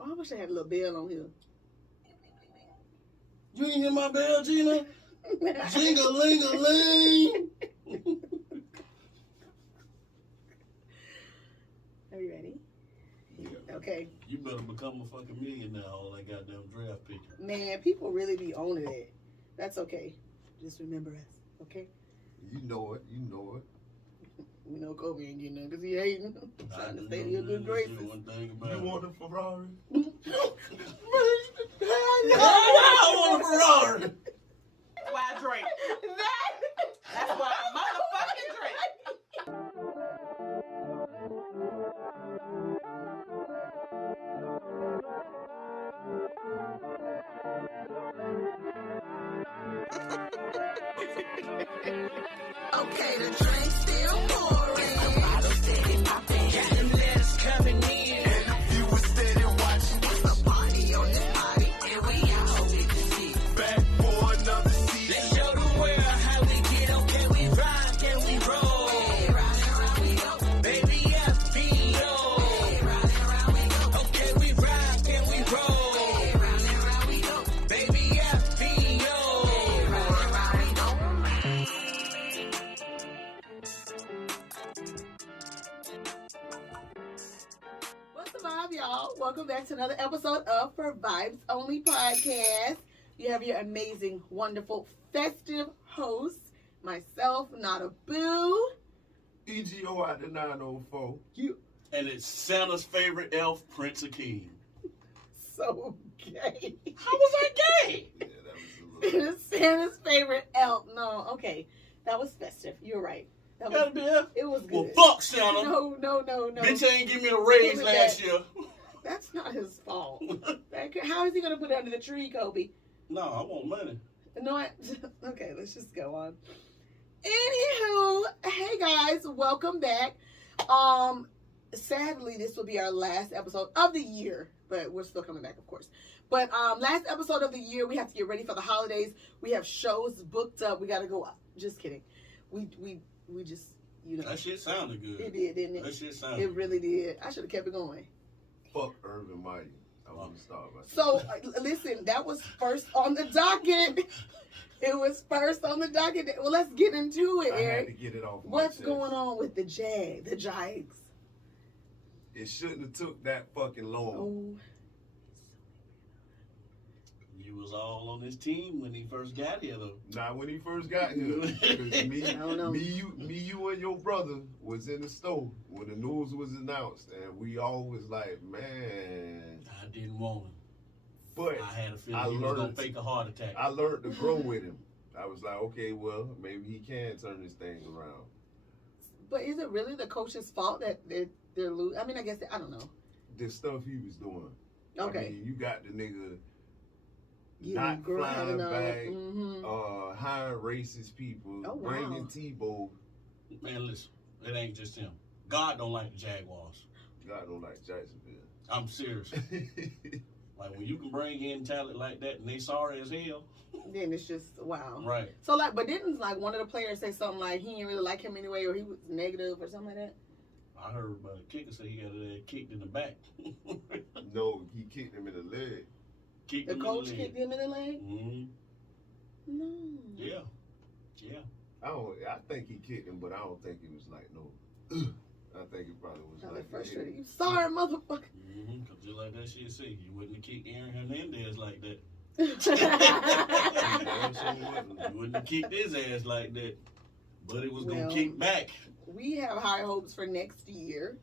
Oh, I wish I had a little bell on here. You ain't hear my bell, Gina? Jing-a-ling-a-ling. Are you ready? Yeah. Okay. You better become a fucking millionaire, all that goddamn draft picking. Man, people really be owning it. That's okay. Just remember us, okay? You know it. You know it. We know Kobe ain't getting none because he hating. Trying to stay in your good graces. One thing about You want a Ferrari? I want a Ferrari. Why I drink. That's why I motherfucking drink. Okay, the drink's still pouring. The bottle steady popping. Got them letters coming in. And the viewers steady watching. It's a party on this body. And we all with the seat. Back for another season. Let's show the world how we get up. Can we rock? Can we roll? Hey, round and round we go. Baby, FBO. Hey, round and round we go. Okay, we rock. Can we roll? Hey, round and round we go. Baby, FBO. Hey, round and round we go. What's the vibe, y'all? Welcome back to another episode of For Vibes Only Podcast. You have your amazing, wonderful, festive host, myself, Not a Boo. EGO out the 904. And it's Santa's favorite elf, Prince Akeem. So gay. How was I gay? Yeah, that was a little. It's Santa's favorite elf. No, okay. That was festive. You're right. That Gotta was, be elf. it was Well, good. fuck Santa. No. Bitch ain't give me a raise Give it last back. year. That's not his fault. How is he going to put it under the tree, Kobe? No, I want money. No, okay, let's just go on. Anywho, hey guys, welcome back. Sadly, this will be our last episode of the year, but we're still coming back, of course. But last episode of the year, we have to get ready for the holidays. We have shows booked up. We got to go. Just kidding. We just, you know. That shit sounded good. It did, didn't it? That shit sounded It really did. I should have kept it going. Fuck Urban Mighty. I want to start by So, listen, that was first on the docket. It was first on the docket. Well, let's get into it, I had Eric. to get it off my What's chest. going on with the Jags? It shouldn't have took that fucking long. Oh, You was all on his team when he first got here, though. Not when he first got here. 'Cause me, I don't know. you, and your brother was in the store when the news was announced, and we always like, man. I didn't want him. But I had a feeling I he was going learned- to fake a heart attack. I learned to grow with him. I was like, okay, well, maybe he can turn this thing around. but is it really the coach's fault that they're losing? I mean, I guess I don't know. The stuff he was doing. Okay. I mean, you got the nigga Getting not flying grinding back, Mhm. hiring racist people, Oh, wow. bringing Tebow. Man, listen, it ain't just him. God don't like the Jaguars. God don't like Jacksonville. I'm serious. Like, when you can bring in talent like that and they sorry as hell. Then it's just wow. Right. So like, but didn't like one of the players say something like he didn't really like him anyway, or he was negative or something like that? I heard about a kicker say he got it kicked in the back. No, he kicked him in the leg. Kicked The him coach in the kicked him in the leg. Mm-hmm. No. Yeah. I think he kicked him, but I don't think it was like no. I think it probably was I was like frustrated. You sorry, motherfucker. Mm-hmm. Because just like that shit say, you wouldn't have kicked Aaron Hernandez like that. You wouldn't have kicked his ass like that. But it was going Well, to kick back. We have high hopes for next year.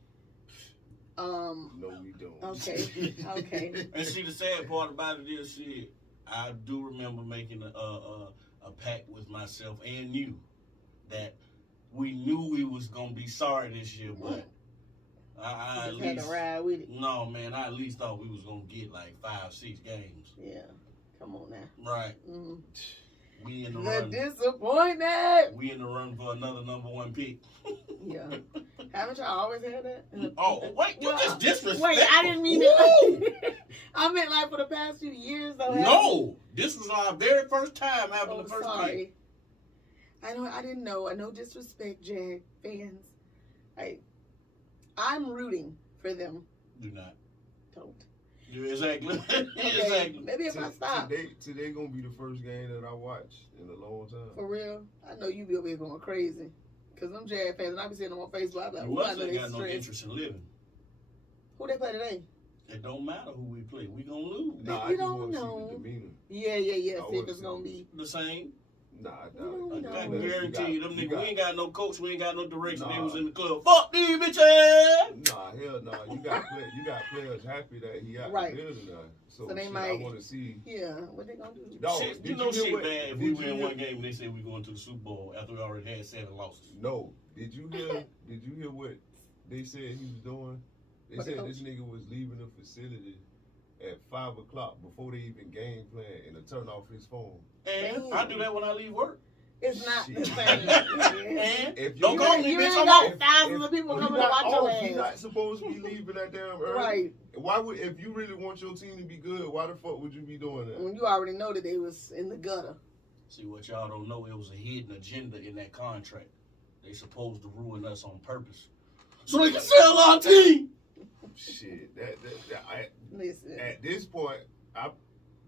No, we don't. Okay. And see, the sad part about it is, shit, I do remember making a pact with myself and you that we knew we was going to be sorry this year, but I at Just had least... to ride with it. No, man, I at least thought we was going to get like 5-6 games. Yeah. Come on now. Right. Mm. We in the The run. disappointment. We in the run for another number one pick. Yeah. Haven't y'all always had that? Oh, wait, you just disrespectful. Wait, I didn't mean Woo! it. I meant like for the past few years though. No, this was our very first time having Oh, the first sorry. pick. I didn't know. No disrespect, Jag fans. I'm rooting for them. Do not. Don't. Yeah, exactly. Okay, Exactly. maybe if I stop. Today gonna be the first game that I watch in a long time. For real, I know you be over here going crazy. Cause I'm Jag fans and I be seeing them on Facebook. I be like, You ooh, I must know ain't they got no stressed. interest in living. Who they play today? It don't matter who we play. We gonna lose. Nah, I You just don't want to know. see the demeanor. Yeah. I See if wanna it's see gonna it. be. The same. Nah, No, I no. guarantee you, them you niggas, we ain't got no coach, we ain't got no direction. They Nah. was in the club. Fuck these bitches! Nah, hell no. You got players happy that he out Right. the building now. So, So they shit, might- I want to see. Yeah, what they gonna do? Dog, Shit, did you know hear shit what- bad if did we you win hear- one game and they said we going to the Super Bowl after we already had 7 losses. No, did you hear what they said he was doing? They What the said coach? this nigga was leaving the facility at 5 o'clock before they even game plan and to turn off his phone. And Damn. I do that when I leave work. It's not the Shit. same. And If don't you- call me, You bitch. ain't I'm got off. thousands of people coming to watch your He ass. not supposed to be leaving that damn early. Right. Why would, if you really want your team to be good, why the fuck would you be doing that? When you already know that they was in the gutter. See, what y'all don't know, it was a hidden agenda in that contract. They supposed to ruin us on purpose. So they can sell our team. Shit, Listen. at this point,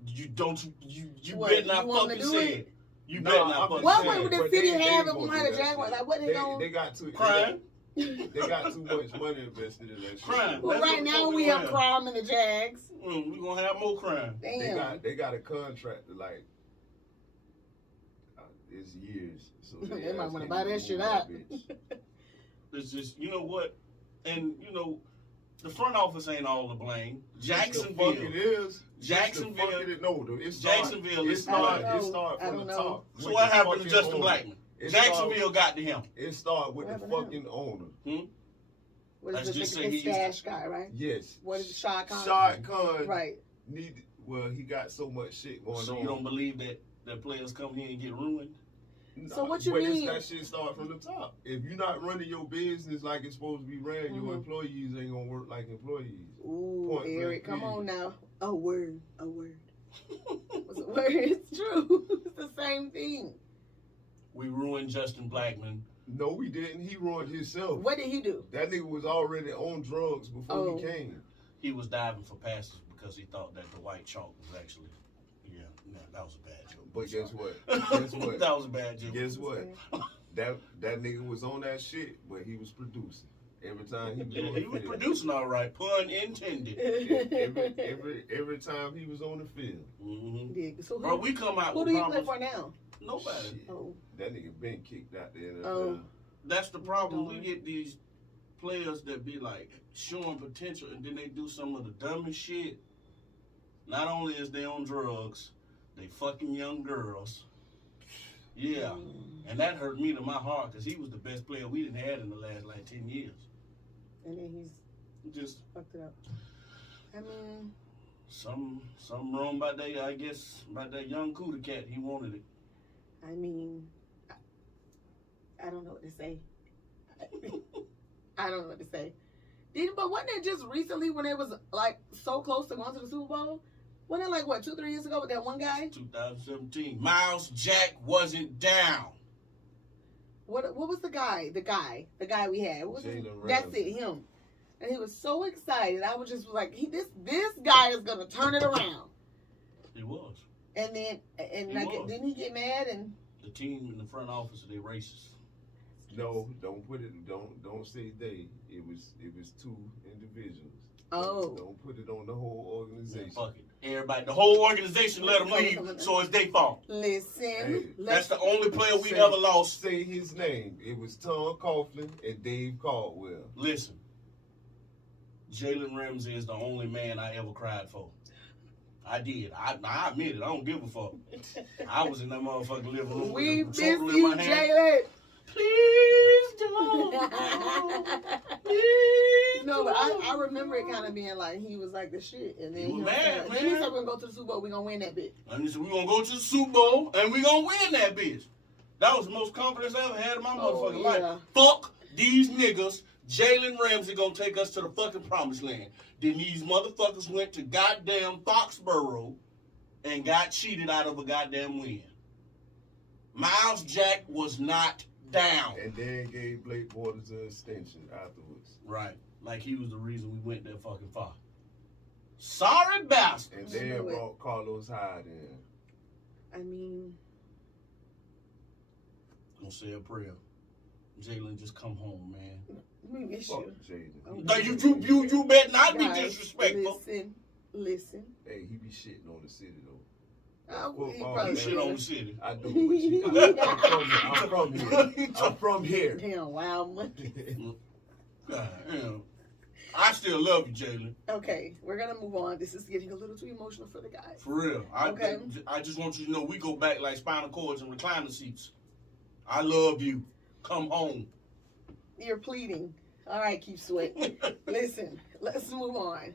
You What, better not you want fucking to do say it? it. You No, better I'm not just fucking What say way it. would the but city they have ain't if we gonna had do a that Jaguar? shit. Like, what they gonna? They got too Crime. They got too much money invested in that shit. Crime. Well, That's right what the now fuck we gonna have crime in the Jags. We gonna have more crime. Damn. They got a contract that like it's years. So They might ass wanna can't buy that even shit move out. bitch. It's just, you know what? And, you know, the front office ain't all to blame. Jacksonville. The fuck it is. Jacksonville. The fuck it is. No, dude, it Jacksonville is I It don't start know. I from don't the know. top. So with what the happened to fucking Justin owner. Blackman? It Jacksonville got to him. It started with What the happened fucking owner. What Let's is just the say big he used to- stash guy, right? Yes. What is it, Shad Khan? Shad Khan Right. he got so much shit going So on. you don't believe that players come here and get ruined? So what you but mean? That shit start from the top. If you're not running your business like it's supposed to be ran, your Mhm. employees ain't gonna work like employees. Ooh, Point blank Eric, come period. on now. A word. What's a word? It's true. It's the same thing. We ruined Justin Blackman. No, we didn't. He ruined himself. What did he do? That nigga was already on drugs before Oh. he came. He was diving for passes because he thought that the white chalk was actually, that was a bad joke. But guess what? Guess what? That was a bad joke. Guess what? That nigga was on that shit, but he was producing. Every time he was Yeah, on the he was field. producing all right, pun intended. Every time he was on the field. Mm-hmm. Yeah, so Bro, we come out who with do you play problems. for now? Nobody. Shit. Oh, That nigga been kicked out the NFL. Oh. That's the problem. We Darn. get these players that be like showing potential and then they do some of the dumbest shit. Not only is they on drugs, they fucking young girls. Yeah. And that hurt me to my heart because he was the best player we didn't had in the last like 10 years. and then he's Just fucked it up. I mean, some wrong about that, I guess, about that young Cooter cat. He wanted it. I mean, I don't know what to say. I don't know what to say. But wasn't it just recently when it was like so close to going to the Super Bowl? Wasn't it like what 2-3 years ago with that one guy? 2017. Miles Jack wasn't down. What was the guy? The guy we had. What was his- Jalen that's Ramsey. it, him. And he was so excited. I was just like, this guy is gonna turn it around. He was. And then He like, was. didn't he get mad and The team in the front office, they racist. No, don't put it. Don't say they. It was two individuals. Oh. Don't put it on the whole Yeah, organization. fuck it. Everybody, the whole organization let him leave, so it's their fault. listen? Hey, That's the only player we Say- ever lost. Say his name. It was Tom Coughlin and Dave Caldwell. Listen, Jalen Ramsey is the only man I ever cried for. I did. I admit it. I don't give a fuck. I was in that motherfucking living room We with miss a controller in you, my hand. Jalen. Please don't. Please No, but don't. I remember it kind of being like he was like the shit, and then He was he mad, then he man. said we're gonna go to the Super Bowl, we're gonna win that bitch. And he said, we're going to go to the Super Bowl and we're going to win that bitch. That was the most confidence I ever had in my motherfucking yeah. life. Fuck these niggas. Jalen Ramsey going to take us to the fucking promised land. Then these motherfuckers went to goddamn Foxborough and got cheated out of a goddamn win. Miles Jack was not down. And then gave Blake Bortles an extension afterwards. Right. Like he was the reason we went that fucking far. Sorry, dirty bastard. And then brought Carlos Hyde in. I mean, Gonna say a prayer. Jalen, just come home, man. we miss Fuck you. Jaden. Now, you better not be Guys, disrespectful. Listen. Hey, he be shitting on the city though. He Football, probably You shit will. on the city. I do. I'm from here. I'm from here. Damn, wild monkey. God, damn. I still love you, Jalen. Okay, we're gonna move on. This is getting a little too emotional for the guys. For real. Okay. I just want you to know we go back like spinal cords and recliner seats. I love you. Come home. You're pleading. All right, keep sweat. Listen, let's move on.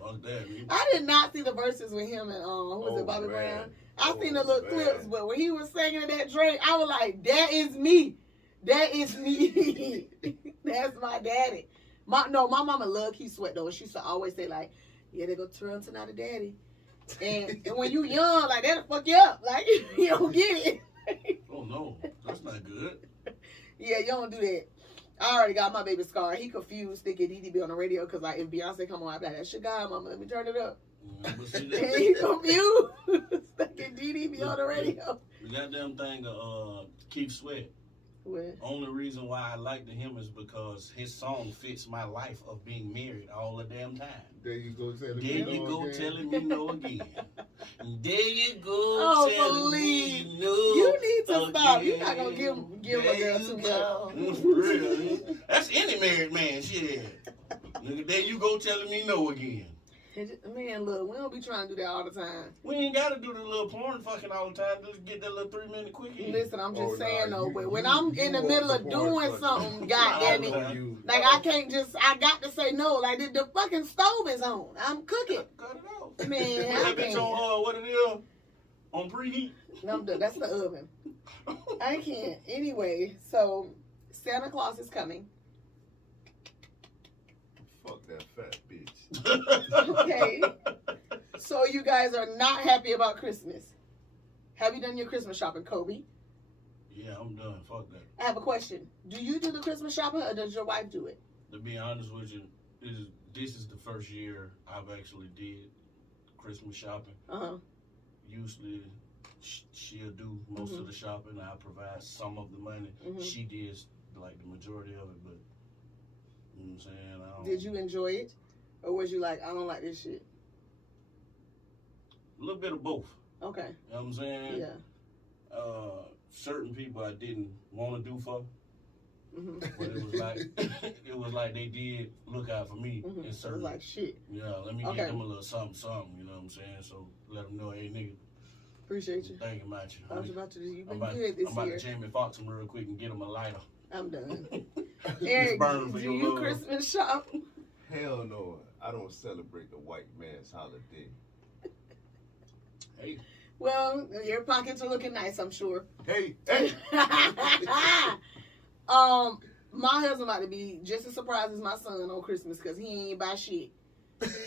Fuck that, man. I did not see the verses with him and who was it, Bobby man. Brown? I seen the little man. clips, but when he was singing that Drake, I was like, that is me. That is me. That's my daddy. My mama loved Keith Sweat though, and she used to always say like, yeah, they go turn tonight to daddy. And when you young, like that'll fuck you up. Like you don't get it. Oh no, that's not good. Yeah, you don't do that. I already got my baby Scar. He confused thinking Dee be on the radio because like if Beyonce come on, I'm like, that's your guy, mama. Let me turn it up. But see, And he confused thinking Dee be on the radio. the goddamn thing Keith Sweat. What? Only reason why I like him is because his song fits my life of being married all the damn time. There you go telling There me you no go again. telling me no again. There you go Oh, telling please. me no. You need to stop. You're again. not gonna give There a girl you too go. much. For real. That's any married man shit. Nigga, there you go telling me no again. Man, look, we don't be trying to do that all the time. We ain't gotta do the little porn fucking all the time. Just get that little 3-minute quickie. Listen, I'm just saying nah, though, you- but when you- I'm you in the want middle the of porn doing fucking. something, goddamn it, You- like I can't just, I got to say no. Like the fucking stove is on. I'm cooking. Cut it off. Man, Put I that bitch can't. on, what it is? On preheat. No, that's the oven. I can't. Anyway, so Santa Claus is coming. Fuck that fat bitch. Okay. So you guys are not happy about Christmas. Have you done your Christmas shopping, Coby? Yeah, I'm done. Fuck that. I have a question. Do you do the Christmas shopping or does your wife do it? To be honest with you, this is the first year I've actually did Christmas shopping. Uh-huh. Usually, she'll do most of the shopping. I provide some of the money. Mhm. She did like the majority of it, but you know what I'm saying? I don't, Did you enjoy it? Or was you like, I don't like this shit? A little bit of both. Okay. You know what I'm saying? Yeah. Certain people I didn't want to do for, Mm-hmm. but it was like they did look out for me Mm-hmm. in It was certain. like shit. Yeah, let me Okay. give them a little something, you know what I'm saying? So let them know, hey, nigga, Appreciate you. thinking about you. I was about to do. You've I'm been about, good this I'm about year. to Jamie Foxx him real quick and get him a lighter. I'm done. Just Eric, burn for do your you love. Christmas shop? Hell no. I don't celebrate the white man's holiday. Hey, Well, your pockets are looking nice, I'm sure. Hey. My husband about to be just as surprised as my son on Christmas because he ain't buy shit.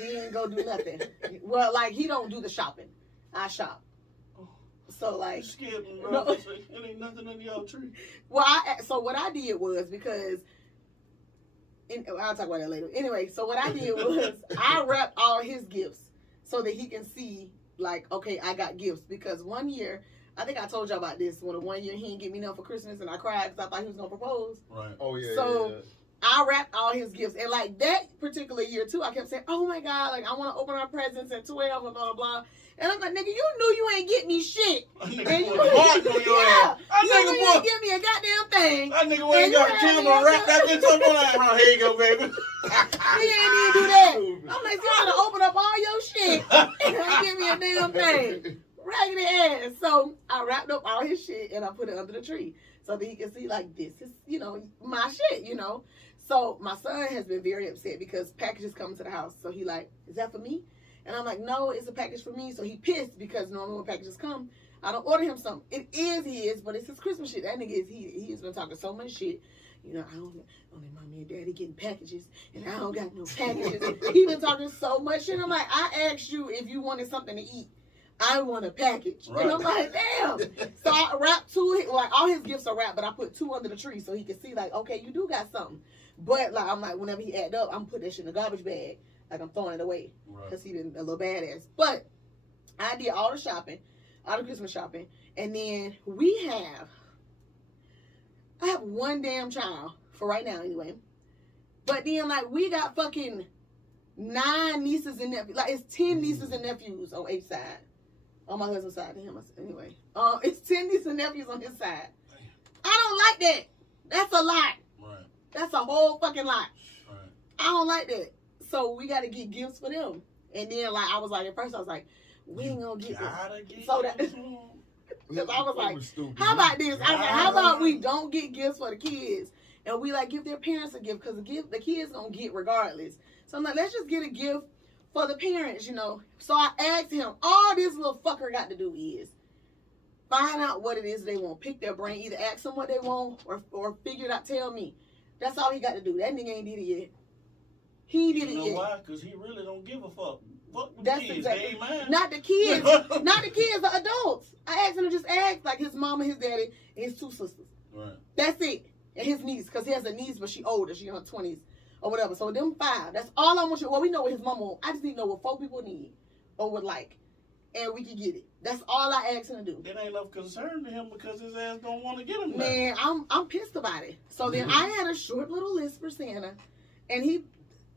He ain't go do nothing. Well, like he don't do the shopping. I shop. So you like, scared me, No. bro. It ain't nothing under your tree. well, so what I did was because. I'll talk about that later. Anyway, so what I did was I wrapped all his gifts so that he can see, like, okay, I got gifts. Because one year, I think I told y'all about this, when one year he didn't get me nothing for Christmas and I cried because I thought he was going to propose. Right. Oh, yeah. So- yeah. I wrapped all his gifts. And like that particular year too, I kept saying, oh my God, like I want to open our presents at 12 and blah, blah, blah. And I'm like, nigga, you knew you ain't get me shit. That And nigga you, put a mark on your ass. you knew you That ain't give me a goddamn thing. nigga went and got a And you camera and wrapped that bitch up on that. Oh, here you go, baby. He ain't even do that. I'm like, you gotta open up all your shit and ain't give me a damn thing. Raggedy ass. So I wrapped up all his shit and I put it under the tree so that he can see like this is, my shit, So my son has been very upset because packages come to the house. So he like, is that for me? And I'm like, no, it's a package for me. So he pissed because normally when packages come, I don't order him something. It is his, but it's his Christmas shit. That nigga is he has been talking so much shit. I only mommy and daddy getting packages, and I don't got no packages. He been talking so much shit. I'm like, I asked you if you wanted something to eat. I want a package. Right. And I'm like, damn. So I wrapped two, like all his gifts are wrapped, but I put two under the tree so he can see like, okay, you do got something. But like I'm like, whenever he act up, I'm putting that shit in the garbage bag. Like I'm throwing it away Right. because he been a little badass. But I did all the shopping, all the Christmas shopping, and then I have one damn child for right now anyway. But then like we got fucking 9 nieces and nephews. Like it's 10 nieces and nephews on each side. On my husband's side to him anyway. It's 10 nieces and nephews on his side. I don't like that. That's a lot. Right. That's a whole fucking lot. Right. I don't like that. So we got to get gifts for them. And then like I was like, at first I was like, we ain't gonna get this. So that, because I was like, how about this? I was like, how about we don't get gifts for the kids and we like give their parents a gift because the kids gonna get regardless. So I'm like, let's just get a gift for the parents, you know. So I asked him, all this little fucker got to do is find out what it is they want. Pick their brain. Either ask them what they want or figure it out, tell me. That's all he got to do. That nigga ain't did it yet. He did it yet. You know why? Because he really don't give a fuck. Fuck with That's the kids. exactly. They ain't mine. Not the kids. Not the kids, the adults. I asked him to just ask, like his mama, his daddy, and his 2 sisters. Right. That's it. And his niece, because he has a niece, but she older. She in her 20s or whatever. So them 5. That's all I want you. Well, we know what his mama want. I just need to know what 4 people need or would like. And we can get it. That's all I asked him to do. It ain't enough concern to him because his ass don't want to get him. Man, I'm pissed about it. So then I had a short little list for Santa. And he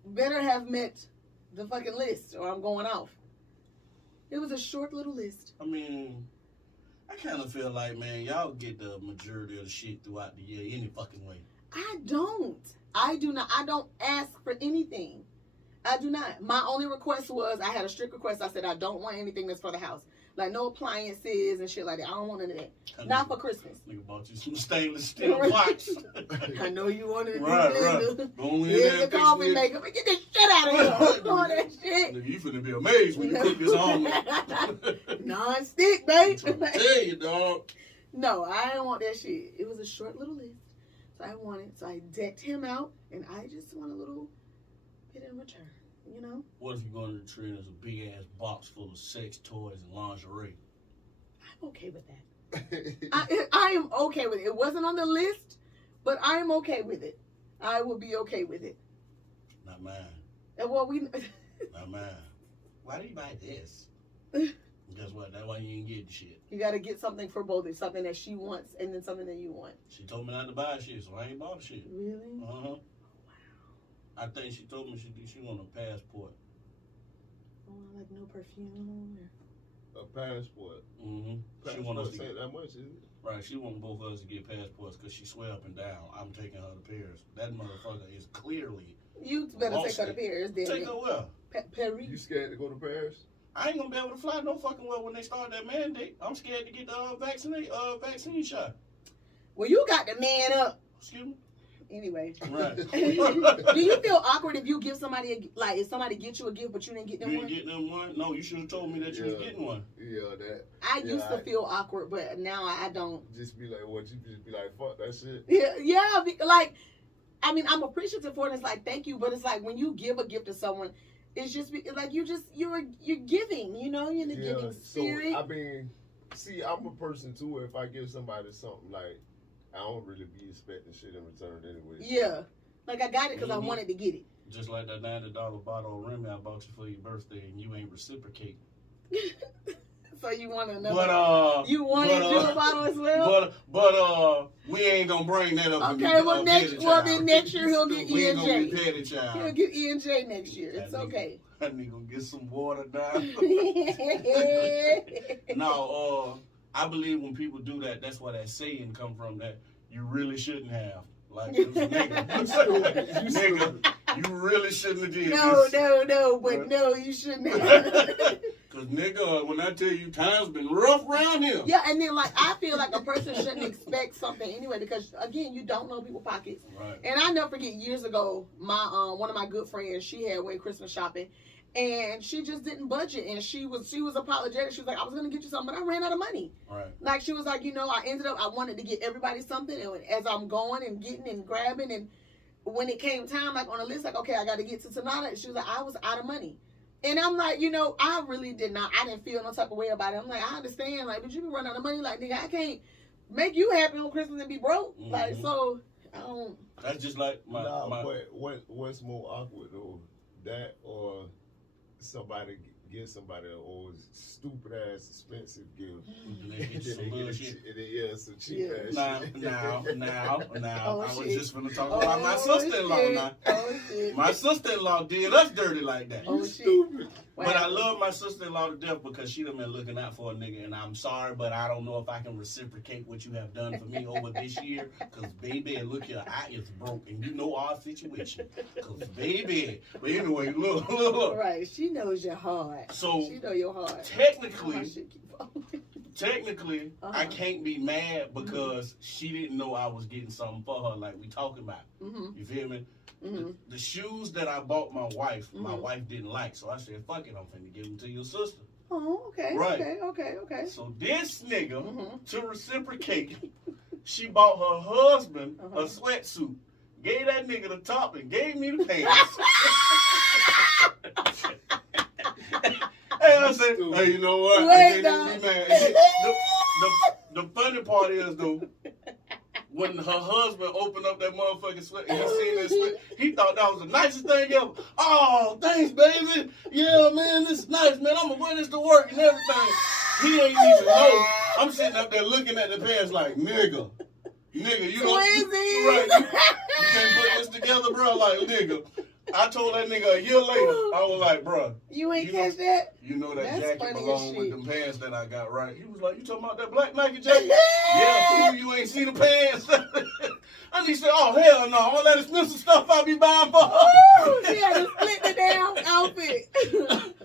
better have met the fucking list or I'm going off. It was a short little list. I mean, I kind of feel like, man, y'all get the majority of the shit throughout the year any fucking way. I don't. I do not. I don't ask for anything. I do not. My only request was, I had a strict request. I said, I don't want anything that's for the house. Like, no appliances and shit like that. I don't want none of that. Not for Christmas. Nigga bought you some stainless steel pots. I know you wanted to do Right. this. Go in Here's there the and coffee fix maker. But get this shit out of here. I'm doing that shit. Nigga, you finna be amazed when you cook this omelet. Non-stick, babe. I'm trying to tell you, dog. No, I didn't want that shit. It was a short little list. So I wanted. So I decked him out. And I just want a little bit in return. You know? What if you go to the tree and there's a big ass box full of sex toys and lingerie? I'm okay with that. I am okay with it. It wasn't on the list, but I am okay with it. I will be okay with it. Not mine. And well, Not mine. Why do you buy this? Guess what? That's why you ain't getting shit. You got to get something for both. It's something that she wants and then something that you want. She told me not to buy shit, so I ain't bought shit. Really? Uh-huh. Wow. I think she told me she want a passport. Oh, like no perfume. A passport. Mm-hmm. She want us to Passport get, ain't that much, is it? right, she want both of us to get passports because she swear up and down I'm taking her to Paris. That motherfucker is clearly You better lost take her to it. Paris. Then Take her where? Paris. You scared to go to Paris? I ain't gonna be able to fly no fucking well when they start that mandate. I'm scared to get the vaccine shot. Well, you got the man up. Excuse me? Anyway. Right. Do you feel awkward if you give somebody if somebody gets you a gift but you didn't get them You one? didn't get them one? No, you should have told me that you was getting one. Yeah, that. I used to feel awkward, but now I don't. Just be like, what? You just be like, fuck that shit. Yeah. Like, I mean, I'm appreciative for it. It's like, thank you, but it's like when you give a gift to someone, it's just like you're giving. You know, you're in the giving spirit. So I mean, see, I'm a person too. If I give somebody something, like, I don't really be expecting shit in return anyway. Yeah. Like, I got it because I wanted to get it. Just like that $90 bottle of Remy I bought you for your birthday and you ain't reciprocating. So you want another? But you wanted your bottle as well? But we ain't gonna bring that up. Okay, well then next year he'll get we ain't gonna be E&J. petty, child. He'll get E&J next year. It's That nigga- okay. That nigga gonna get some water down. No, I believe when people do that, that's where that saying come from, that you really shouldn't have. Like, nigga, you really shouldn't have did this. No, you shouldn't have. Cause nigga, when I tell you times been rough around here. Yeah, and then like I feel like a person shouldn't expect something anyway because again, you don't know people's pockets. Right. And I never forget years ago, my one of my good friends, she had went Christmas shopping, and she just didn't budget, and she was apologetic. She was like, I was gonna get you something, but I ran out of money. Right. Like she was like, I wanted to get everybody something, and as I'm going and getting and grabbing, and when it came time, like on the list, like okay, I got to get to Sonata. She was like, I was out of money. And I'm like, I really did not. I didn't feel no type of way about it. I'm like, I understand. Like, but you be running out of money. Like, nigga, I can't make you happy on Christmas and be broke. Mm-hmm. Like, so I don't. That's just like my. But what's more awkward though? That or somebody give somebody an old stupid ass expensive gift. Some bullshit. Some cheap ass shit. Now, Oh, I was shit. just gonna talk about my sister-in-law shit. now. Oh, shit. My sister-in-law did us dirty like that. Oh, You shit. stupid. But I love my sister-in-law to death because she done been looking out for a nigga, and I'm sorry, but I don't know if I can reciprocate what you have done for me over this year. Cause baby, look here, I is broke, and you know our situation. Cause baby, but anyway, look. Right, she knows your heart. So she know your heart. technically, My shit keep falling. I can't be mad because she didn't know I was getting something for her, like we talking about. Mm-hmm. You feel me? Mm-hmm. The shoes that I bought my wife didn't like, so I said, "Fuck it, I'm finna give them to your sister." Oh, okay, Right. okay. So this nigga, Mm-hmm. to reciprocate, she bought her husband a sweatsuit, gave that nigga the top, and gave me the pants. And I said, "Hey, you know what? Wait, I can't even be mad." The funny part is though, when her husband opened up that motherfucking sweat and he seen that sweat, he thought that was the nicest thing ever. "Oh, thanks, baby. Yeah, man, this is nice, man. I'm gonna wear this to work and everything." He ain't even know. I'm sitting up there looking at the pants like, nigga, you don't, right? You can't put this together, bro. Like, nigga. I told that nigga a year later, I was like, bro, You ain't catch that? you know that That's jacket funny as belong with shit. them pants that I got, right? He was like, "You talking about that black Nike jacket?" "Yeah, fool, you ain't see the pants." And he said, "Oh, hell no, all that expensive stuff I be buying for her." Ooh, she had to split the damn outfit.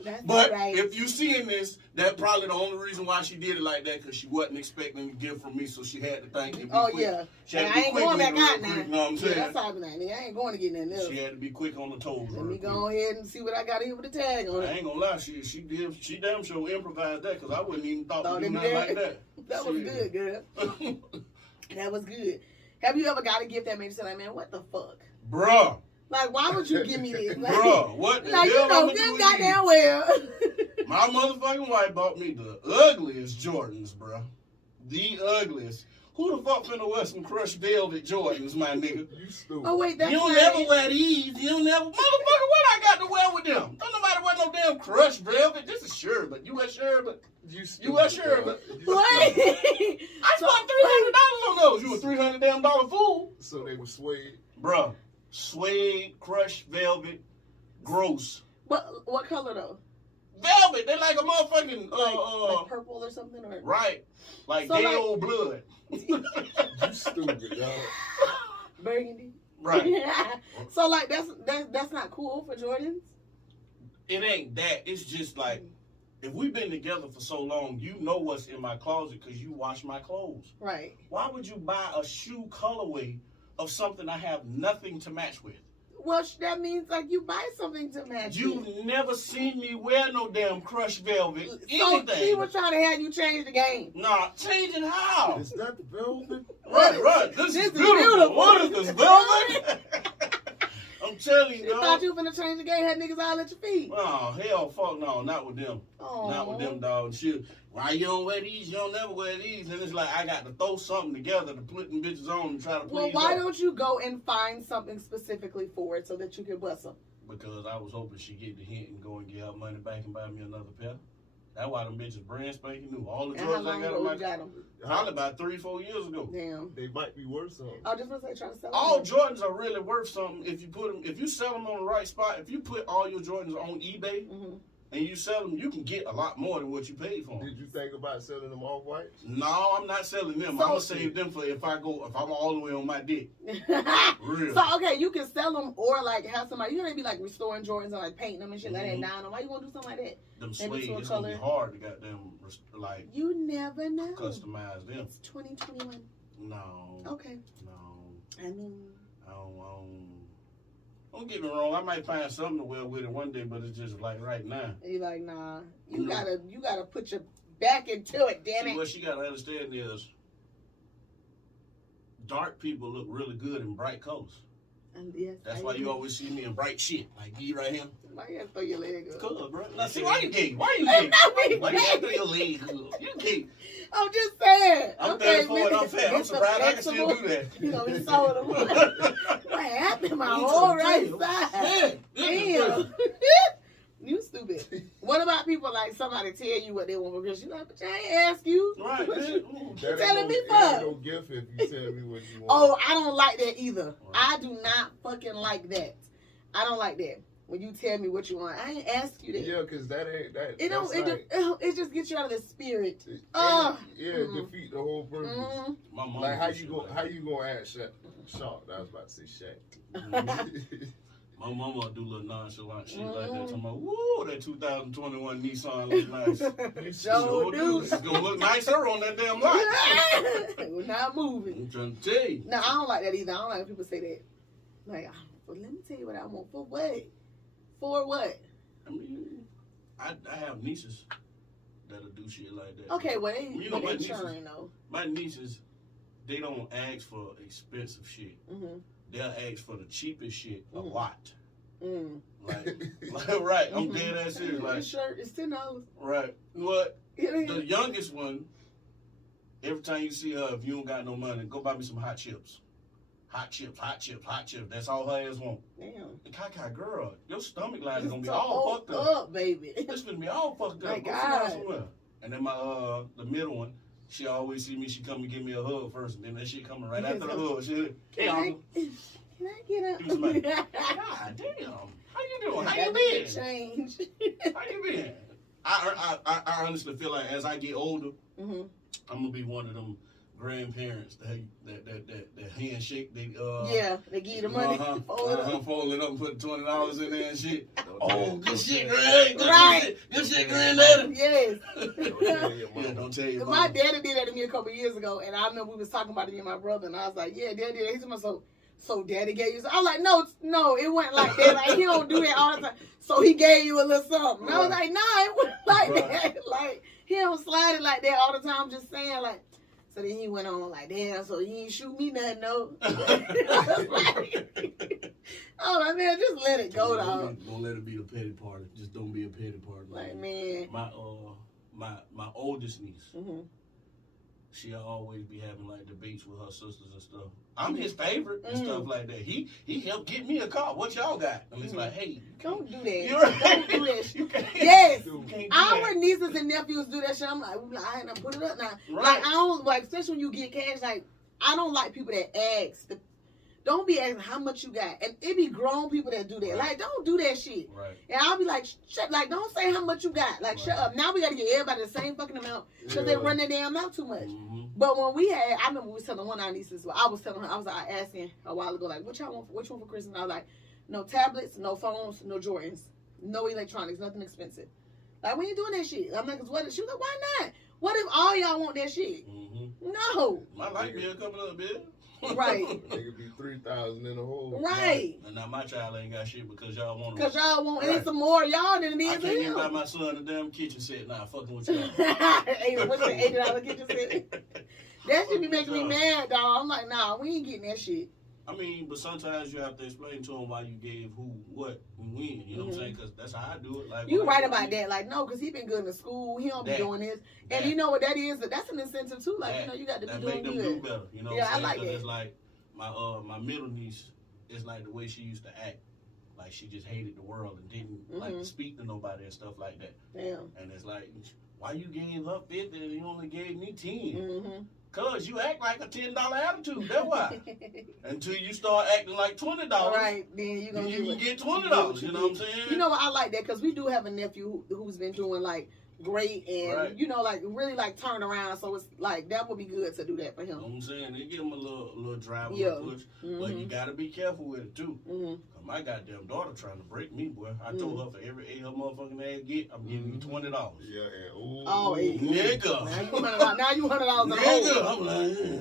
That's But right. if you seeing this, that probably the only reason why she did it like that, because she wasn't expecting a gift from me, so she had to think it'd be Oh, quick. yeah. She had And to I be ain't quick going with back it real out now. quick, you know what I'm Yeah, saying? that's all I'm like, nigga, I ain't going to get nothing else. She had to be quick on the toes. Let real me quick. go ahead and see what I got here with the tag on I it. ain't gonna lie, she damn sure improvised that, because I wouldn't even thought Thought to do to do nothing that? like that. That was Shit. good, girl. That was good. Have you ever got a gift that made you say, like, man, what the fuck? Bruh, Like, why would you give me this? Like, bruh, what the like, hell you know I'ma do good with goddamn these? well. My motherfucking wife bought me the ugliest Jordans, bruh. The ugliest. Who the fuck finna wear some crushed velvet Jordans, my nigga? You stupid. Oh, wait, that's You don't not never it. wear these. You don't never. Motherfucker, what I got to wear with them? Don't nobody wear no damn crushed velvet. This is Sherbet. You wear Sherbet? You wear Sherbet? Wait. I spent $300 on those. You a $300 damn fool. So they were suede. Bruh, suede, crushed velvet, gross. What color, though? Velvet, they like a motherfucking, Like purple or something? Or right. Like So, gay like- old blood. You stupid, dog. burgundy? Right. So, like, that's not cool for Jordans? It ain't that. It's just like, if we've been together for so long, you know what's in my closet because you wash my clothes. Right. Why would you buy a shoe colorway of something I have nothing to match with? Well, that means, like, you buy something to match You've it. never seen me wear no damn crushed velvet, So anything. she was trying to have you change the game. Nah, change it how? Is that the velvet? Right. This is beautiful. What is this, velvet? I'm telling She you, thought dog. you were finna change the game, had niggas all at your feet. Oh, hell, fuck no, not with them. Oh. Not with them, dog. Shit. Why you don't wear these? You don't never wear these. And it's like, I got to throw something together to put them bitches on and try to please Well, why her. don't you go and find something specifically for it so that you can bust them? Because I was hoping she'd get the hint and go and get her money back and buy me another pair. That's why them bitches brand spanking new. All the And how drugs I long got ago on you my got them? probably about 3-4 years ago. Damn. They might be worth something. I was just gonna say, trying to sell All them. Jordans are really worth something if you put them. If you sell them on the right spot. If you put all your Jordans on eBay Mhm. and you sell them, you can get a lot more than what you paid for them. Did you think about selling them off whites? No, I'm not selling them. So- I'm gonna save them for if I'm all the way on my dick. Real. So okay, you can sell them or like have somebody. You know they be like restoring Jordans and like painting them and shit like that, Mhm. dyeing them. Why you want to do something like that? Them maybe suede, to a it's gonna be color. hard to goddamn like You never know. customize them. It's 2021. No, Okay. no, I mean, I don't get me wrong. I might find something to wear with it one day, but it's just like right now. you like nah. Mhm. You gotta put your back into it. Damn See, it. what she gotta understand is dark people look really good in bright colors. Yes, That's why you always see me in bright shit. Like, you right here. Why you gotta throw your leg up? Cool, bro. Now, see, why you gay? Why you gay? Why you gotta throw your leg up? You gay. I'm just saying. I'm okay, 34 and I'm fat. I'm surprised I can still do that. You know, he saw it. What happened? My whole right side. Damn. You stupid. What about people like somebody tell you what they want because you like, but I ain't ask you. Right, What man. you That telling me ain't for? no gift if you tell me what you want. Oh, I don't like that either. I do not fucking like that. I don't like that. When you tell me what you want, I ain't ask you that. Yeah, because that ain't that. It don't. that's It just gets you out of the spirit. Defeat the whole purpose. My mom Like how was you shit go? like How that. you gonna act Shark? I was about to say Shaq. My mama do little nonchalant shit like that. Talking about, woo, that 2021 Nissan look nice. Sure do. It's gonna look nicer on that damn lot. We're not moving. I'm trying to tell you. No, I don't like that either. I don't like when people say that. Like, well, let me tell you what I want. For what? For what? I mean, I have nieces that'll do shit like that. Okay, well, they, You know, my they nieces- churn though. My nieces, they don't ask for expensive shit. Mm-hmm. They'll ask for the cheapest shit a Mhm. lot. Mm. Like, right, I'm dead ass serious. Your Like, shirt is $10. right. What? It The ain't- youngest one, every time you see her, if you don't got no money, go buy me some hot chips. Hot chips, hot chips, hot chips. That's all her ass want. Damn. And Kaka, girl, your stomach line is It's gonna be so all fucked up. baby. It's gonna be all fucked My up. Go sit down God. somewhere. And then my the middle one, she always see me. She come and give me a hug first, and then that shit coming right after the hug. She, hey, uncle. Can I get Give me some money. up? God damn. How you doing? How That you didn't been? change. How you been? I honestly feel like as I get older, Mm-hmm. I'm gonna be one of them grandparents that handshake. They Yeah, they give you the money. Fold it up. fold it up and put $20 in there and shit. Don't Oh, tell- good don't shit, tell- Greg. Right. Good shit, granddaddy. Yes. Don't tell your Yeah, mama. don't tell your My mama. daddy did that to me a couple years ago, and I remember we was talking about it, me and my brother, and I was like, "Yeah, daddy did that." He said, "So daddy gave you?" I was like, "No, it wasn't like that. Like he don't do that all the time. So he gave you a little something." And I was like, "Nah, it wasn't like that. Like he don't slide it like that all the time. I'm just saying, like." So then he went on like, "Damn, so he ain't shoot me nothing, no." I was like, oh my man, just let it go, dog. Don't let it be the petty party. Just don't be a petty party. Like man. My oldest niece. Mm-hmm. She always be having like debates with her sisters and stuff. I'm his favorite and stuff like that. He helped get me a car. What y'all got? And it's like, hey, Don't do that. You're right. Don't do that shit. You can't. Yes. You can't do Our that. nieces and nephews do that shit. I'm like, I ain't gonna put it up now. Right. Like, I don't, like, especially when you get cash, like, I don't like people that ask. Don't be asking how much you got. And it be grown people that do that. Right. Like, don't do that shit. Right. And I'll be like, shut, like, don't say how much you got. Like, shut up. Now we gotta give everybody the same fucking amount because they run their damn mouth too much. Mm-hmm. But when we had, I remember we was telling one of our nieces, well, I was telling her, I was asking a while ago, like, what y'all want, which one for Christmas? I was like, no tablets, no phones, no Jordans, no electronics, nothing expensive. Like, we ain't doing that shit. I'm like, what? She was like, why not? What if all y'all want that shit? Mm-hmm. No. My light bill coming up, bill. Right. Nigga be 3,000 in a hole. Right. And now my child ain't got shit because y'all want Because y'all want, and Right. it's some more y'all than it I is can't even buy him. my son a damn kitchen set now. Fucking with y'all. What's the $80 kitchen set? That should be making me mad, dog. I'm like, nah, we ain't getting that shit. I mean, but sometimes you have to explain to them why you gave who, what, and when. You know what I'm saying? Because that's how I do it. Like You when right I- about that. Like, no, because he been good in school. He don't be That. doing this. And That. you know what that is? That's an incentive, too. Like, That. you know, you got to be That doing make them good. do better. You know Yeah, what I'm saying? I like 'Cause that. it's like my middle niece, it's like the way she used to act. Like she just hated the world and didn't like to speak to nobody and stuff like that. Damn. And it's like, why you gave her 50 and you only gave me 10? Mm-hmm. Cause you act like a $10 attitude. That's why. Until you start acting like $20, Right, then you then gonna you can it. get You $20. get You know what I'm saying? You know what? I like that because we do have a nephew who's been doing like great and Right. you know like really like turn around. So it's like that would be good to do that for You know him. what I'm saying? They give him a little drive, a Yeah. little push. But you gotta be careful with it too. Mm-hmm. Cause my goddamn daughter trying to break me, boy. I told her for every 8 her motherfucking ass get, I'm giving you $20. Yeah, and Oh, hey. Nigga. Now you $100 a Nigga. hole. I'm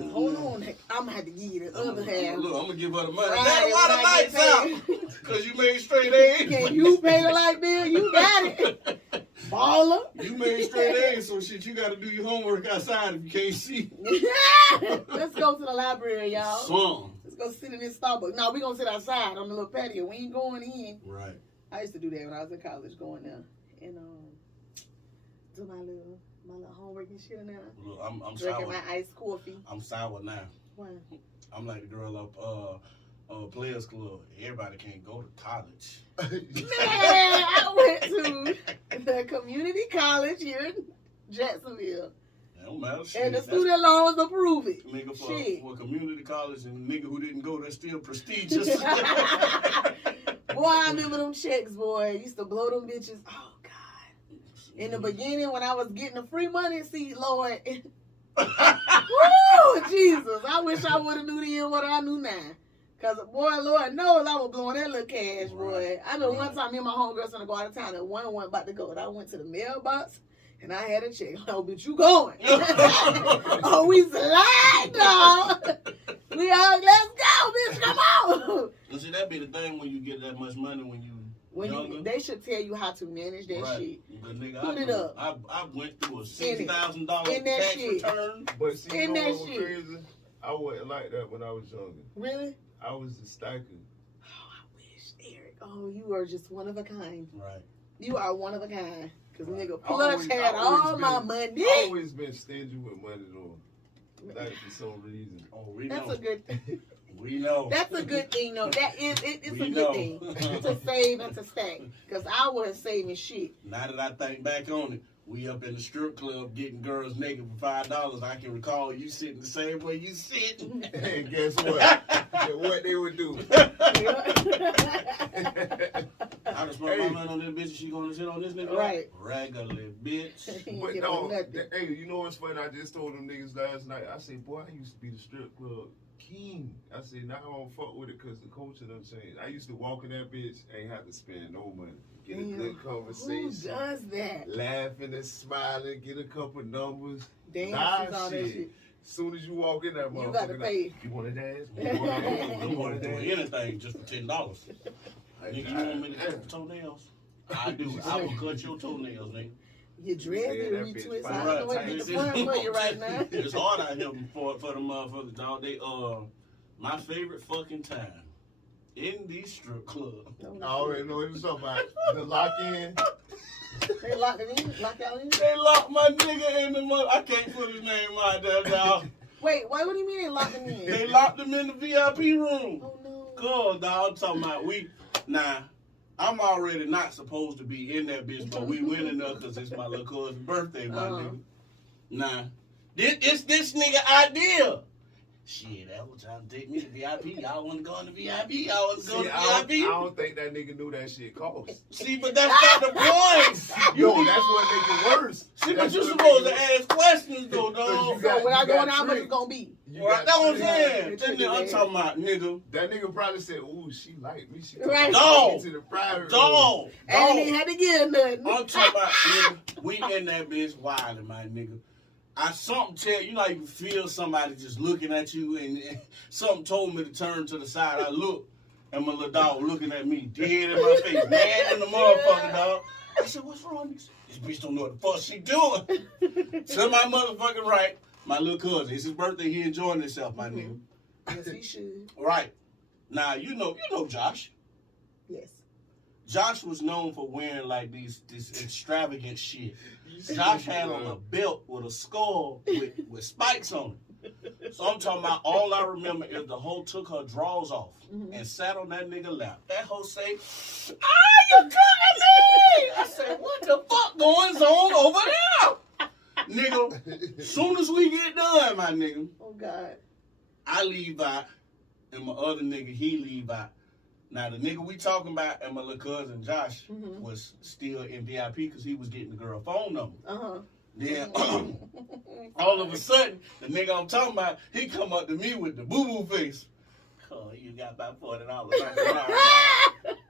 like, Hold on, I'm gonna have to give you the other half. Look, I'm gonna give her the money. Right, Daddy, why when the I get lights paid. out? Cause you made straight A's. Can you pay the light bill? You got it. Baller. You made straight A's, so shit, you gotta do your homework outside if you can't see. Let's go to the library, y'all. Son. Let's go sit in this Starbucks. No, we gonna sit outside on the little patio. We ain't going in. Right. I used to do that when I was in college, going there and do my little homework and shit in there. Look, I'm Drinking sour. my iced coffee. I'm sour now. Why? I'm like the girl up Players Club. Everybody can't go to college. Man, I went to the community college here in Jacksonville. It don't matter. Shit. And the student loans approve it. Nigga, Shit. for community college and a nigga who didn't go, that's still prestigious. Boy, I remember them checks, boy. Used to blow them bitches. Oh, God. In the beginning, when I was getting the free money, see, Lord. Woo, Jesus. I wish I would have knew then what I knew now. Because, boy, Lord knows I was blowing that little cash, boy. Right. I know one time me and my homegirls going to go out of town and one wasn't about to go. And I went to the mailbox and I had a check. Oh, bitch, you going. Oh, we slide, dog. We all, let's go, bitch, come on. And see, that be the thing when you get that much money when you younger. They should tell you how to manage that Right. shit. The nigga, Put it up. I went through a In $6,000 that tax shit. return. But see, In you know that what was shit. crazy? I wasn't like that when I was younger. Really? I was a stacker. Oh, I wish, Eric. Oh, you are just one of a kind. Right. You are one of a kind. Because Right. nigga I Plush always- had I always all my been- money. I always been stingy with money though. Like for some reason. Oh, we That's know. a good We know. That's a good thing, though. That is, it's We a good know. thing to save and to stack. Because I wasn't saving shit. Now that I think back on it, we up in the strip club getting girls naked for $5. I can recall you sitting the same way you sit. And guess what? What they would do. I just spent my money on this bitch and she gonna sit on this nigga. Right. Regular bitch. But Get no, on nothing. hey, you know what's funny? I just told them niggas last night. I said, boy, I used to be the strip club king. I said, now I don't fuck with it because the culture done changed. I used to walk in that bitch, ain't have to spend no money. Get a Damn, good who conversation. does that? Laughing and smiling, get a couple numbers. Dances, Nah, all that shit. shit. Soon as you walk in that motherfucker, You gotta pay. You want to dance? You want to do anything just for $10. Nigga, you want me to cut your toenails? I do. I will cut your toenails, nigga. Your dreads Yeah, are that retwist. bitch I don't know what to get the fun for you right now. It's hard out here for the motherfuckers, dog. They my favorite fucking time in these strip clubs. I already know what you're talking about. The lock in. They locked it in? Lock y'all in? They locked my nigga in the mother. I can't put his name out there, dog. Wait, what do you mean they locked him in? They locked him in the VIP room. Oh, no. God, dog, I'm talking about I'm already not supposed to be in that bitch, but we went in there because it's my little cousin's birthday, my nigga. Nah, this nigga idea. Shit, that was trying to take me to VIP. Y'all want to go in the VIP? Y'all want to go See, to I VIP? don't think that nigga knew that shit cost. See, but that's not the point. Yo, that's what make it worse. See, but That's you what supposed make to it- ask questions, though, dog. You So when I you go got in, how much it's tricked. going to be? You Right, got that's what I'm tricked. saying. That nigga, I'm talking about, nigga. That nigga probably said, "Ooh, she like me. She Right. took me to the private room." Dog. And they had to give nothing. I'm talking about, nigga, we in that bitch wildin', my nigga. I something tell you know how you feel somebody just looking at you and something told me to turn to the side. I look and my little dog looking at me dead in my face, mad in the motherfucker, dog. I said, what's wrong? He said, this bitch don't know what the fuck she doing. To my motherfucking right, my little cousin. It's his birthday, he enjoying himself, my nigga. Yes, he should. Right. Now you know Josh. Yes. Josh was known for wearing like this extravagant shit. Josh had on a belt with a skull with spikes on it. So I'm talking about all I remember is the hoe took her drawers off and sat on that nigga lap. That hoe say, you cooking me! I said, what the fuck going on over there? Nigga, soon as we get done, my nigga, Oh, God. I leave out and my other nigga, he leave out. Now, the nigga we talking about and my little cousin Josh was still in VIP because he was getting the girl phone number. Uh-huh. Then, all of a sudden, the nigga I'm talking about, he come up to me with the boo-boo face. Oh, you got about $40.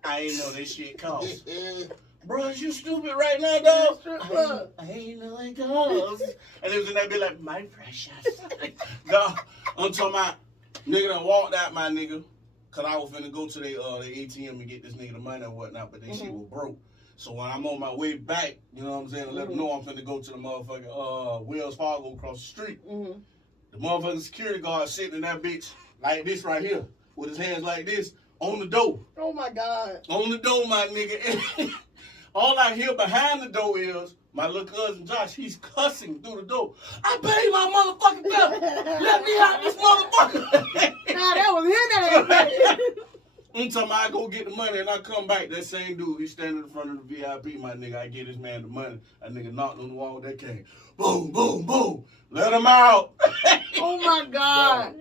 I ain't know this shit cost. Bro, is you stupid right now, dog? I ain't know it cost. And it was in that bit like, my precious. Dog, I'm talking about, nigga done walked out, my nigga. Cause I was finna go to the ATM and get this nigga the money and whatnot, but they shit was broke. So when I'm on my way back, you know what I'm saying, to let them know I'm finna go to the motherfucking Wells Fargo across the street. The motherfucking security guard sitting in that bitch like this right here. with his hands like this on the door. Oh my God. On the door, my nigga. And all I hear behind the door is my little cousin Josh. He's cussing through the door. I paid my motherfucking bill. Let me out this motherfucker. Nah, that was him that I'm talking about I go get the money and I come back. That same dude, he's standing in front of the VIP, my nigga. I get this man the money. That nigga knocked on the wall. That came. Boom, boom, boom. Let him out. Oh my God.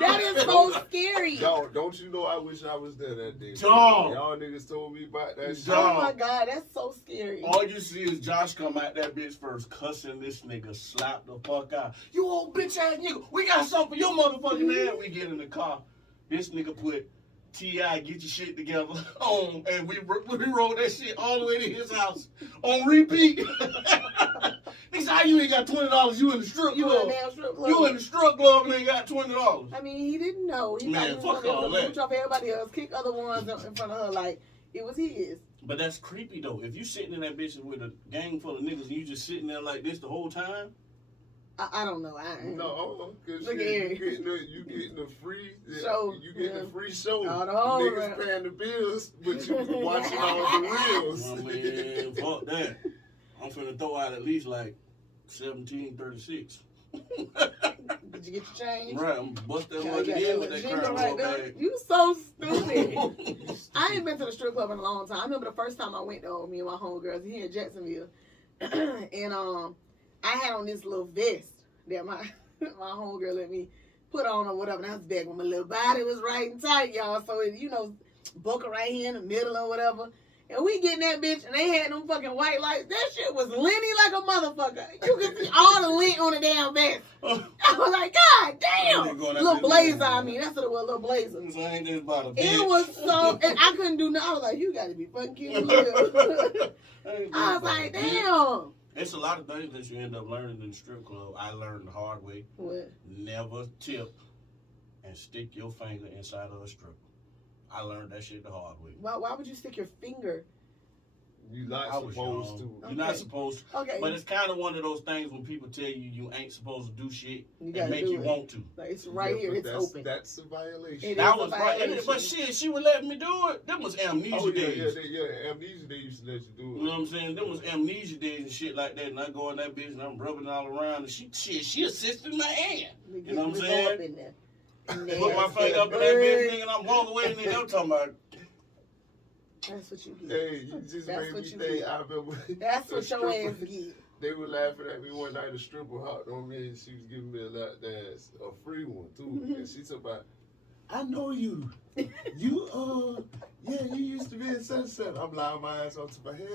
That is so scary. Dog, don't you know I wish I was there that day? Dog. Y'all niggas told me about that shit. Oh my God, that's so scary. All you see is Josh come out that bitch first, cussing this nigga, slap the fuck out. You old bitch ass nigga, we got something for your motherfucking ass. We get in the car. This nigga put T.I. get your shit together on, and we rolled that shit all the way to his house on repeat. He said, how you ain't got $20? You in the strip club. You in the damn strip club. You in the strip club and ain't got $20. I mean, he didn't know. He Man, thought fuck all that. Mooch off everybody else, kick other ones in front of her like it was his. But that's creepy though. If you sitting in that bitch with a gang full of niggas and you just sitting there like this the whole time. I don't know. I ain't. No, because Look at you getting the free show. You getting the free show. All the whole Niggas paying the bills, but you watching all the reels. I mean, fuck that. I'm finna throw out at least like 1736. Did you get your change? Right, I'm bust that Yeah, one you got again that with that jingle crap right there. bag. You so stupid. I ain't been to the strip club in a long time. I remember the first time I went though, me and my homegirls here in Jacksonville, and I had on this little vest that my homegirl let me put on or whatever. And I was back when my little body was right and tight, y'all. So it, buckle right here in the middle or whatever. And we get in that bitch, and they had them fucking white lights. That shit was linty like a motherfucker. You could see all the lint on the damn vest. I was like, God damn. Little blazer, I mean. That's what it was, little blazer. So I ain't just about a bitch. It was so, and I couldn't do nothing. I was like, you gotta be fucking kidding me. I was like, damn. It's a lot of things that you end up learning in the strip club. I learned the hard way. What? Never tip and stick your finger inside of a stripper. I learned that shit the hard way. Why would you stick your finger? You not I was supposed young. to. You're not supposed to. Okay. But it's kind of one of those things when people tell you you ain't supposed to do shit You and gotta make do you it. want to. Like, it's right Yeah, here. but It's open. That's a violation. It That is a was right. violation. But shit, she would let me do it. Them was amnesia Oh, yeah, days. amnesia, they used to let you do it. You know what I'm saying? Them was amnesia days and shit like that. And I go in that bitch and I'm rubbing it all around. And she assisted my hand. You know what I'm saying? Up in there. Put my finger up in that bitch, nigga, and I'm walking away, and nigga, I'm talking about. That's what you get. Hey, you just That's made what me you think. get. I remember. That's a what your stripper- ass get. They were laughing at me one night. A stripper hopped on me, and she was giving me a lap dance, a free one too. And she talking about, I know you. You yeah, you used to be in Sunset. I'm lying my ass off to my head.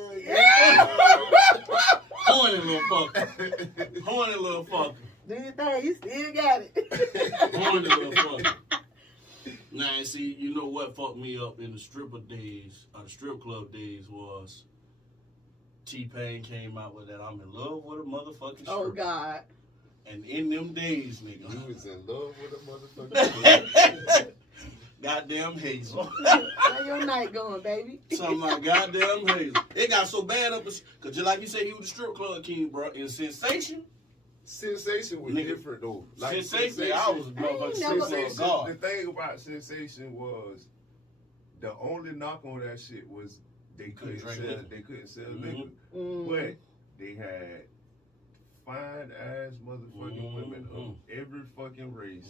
Horny little fucker. Horny little fucker. Do your thing. You still got it. Horny little fucker. Now, see, you know what fucked me up in the stripper days, or the strip club days, was T-Pain came out with that I'm in love with a motherfucking stripper. Oh, God. And in them days, nigga. You was in love with a motherfucker. Goddamn Hazel. How your night going, baby? Something like goddamn Hazel. It got so bad up, because just like you said, he was the strip club king, bro. In Sensation, Sensation was Nigga. different though. Like Sensation, I was a motherfucking never- strip Sensation, club the god. thing about Sensation was the only knock on that shit was they couldn't drink sell liquor. liquor. Mm. But they had fine ass motherfucking women of every fucking race.